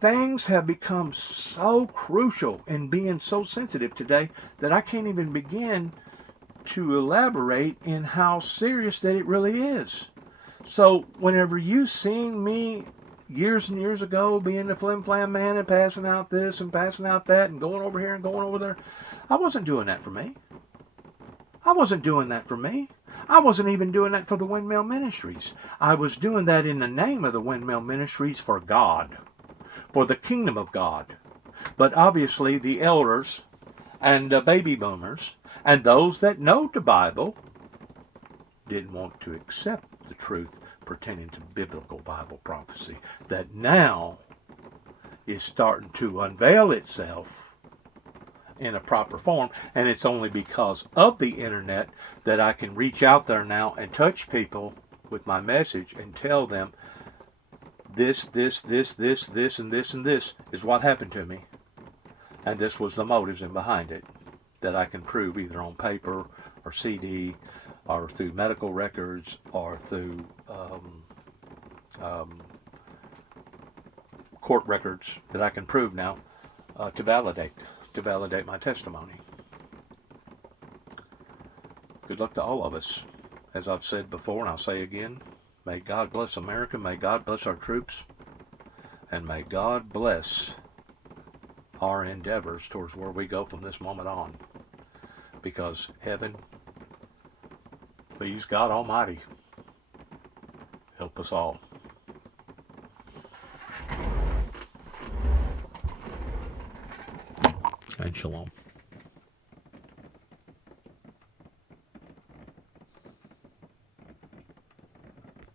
Things have become so crucial in being so sensitive today that I can't even begin to elaborate in how serious that it really is. So whenever you seen me years and years ago being the flim-flam man and passing out this and passing out that and going over here and going over there, I wasn't doing that for me. I wasn't doing that for me. I wasn't even doing that for the Windmill Ministries. I was doing that in the name of the Windmill Ministries for God, for the kingdom of God. But obviously the elders and the baby boomers and those that know the Bible didn't want to accept the truth pertaining to biblical Bible prophecy that now is starting to unveil itself in a proper form. And it's only because of the internet that I can reach out there now and touch people with my message and tell them this, and this, and this is what happened to me. And this was the motives in behind it, that I can prove either on paper or CD or through medical records or through court records, that I can prove now to validate my testimony. Good luck to all of us as I've said before, and I'll say again, may God bless America, may God bless our troops, and may God bless our endeavors towards where we go from this moment on. Because heaven, please God Almighty, help us all. And shalom.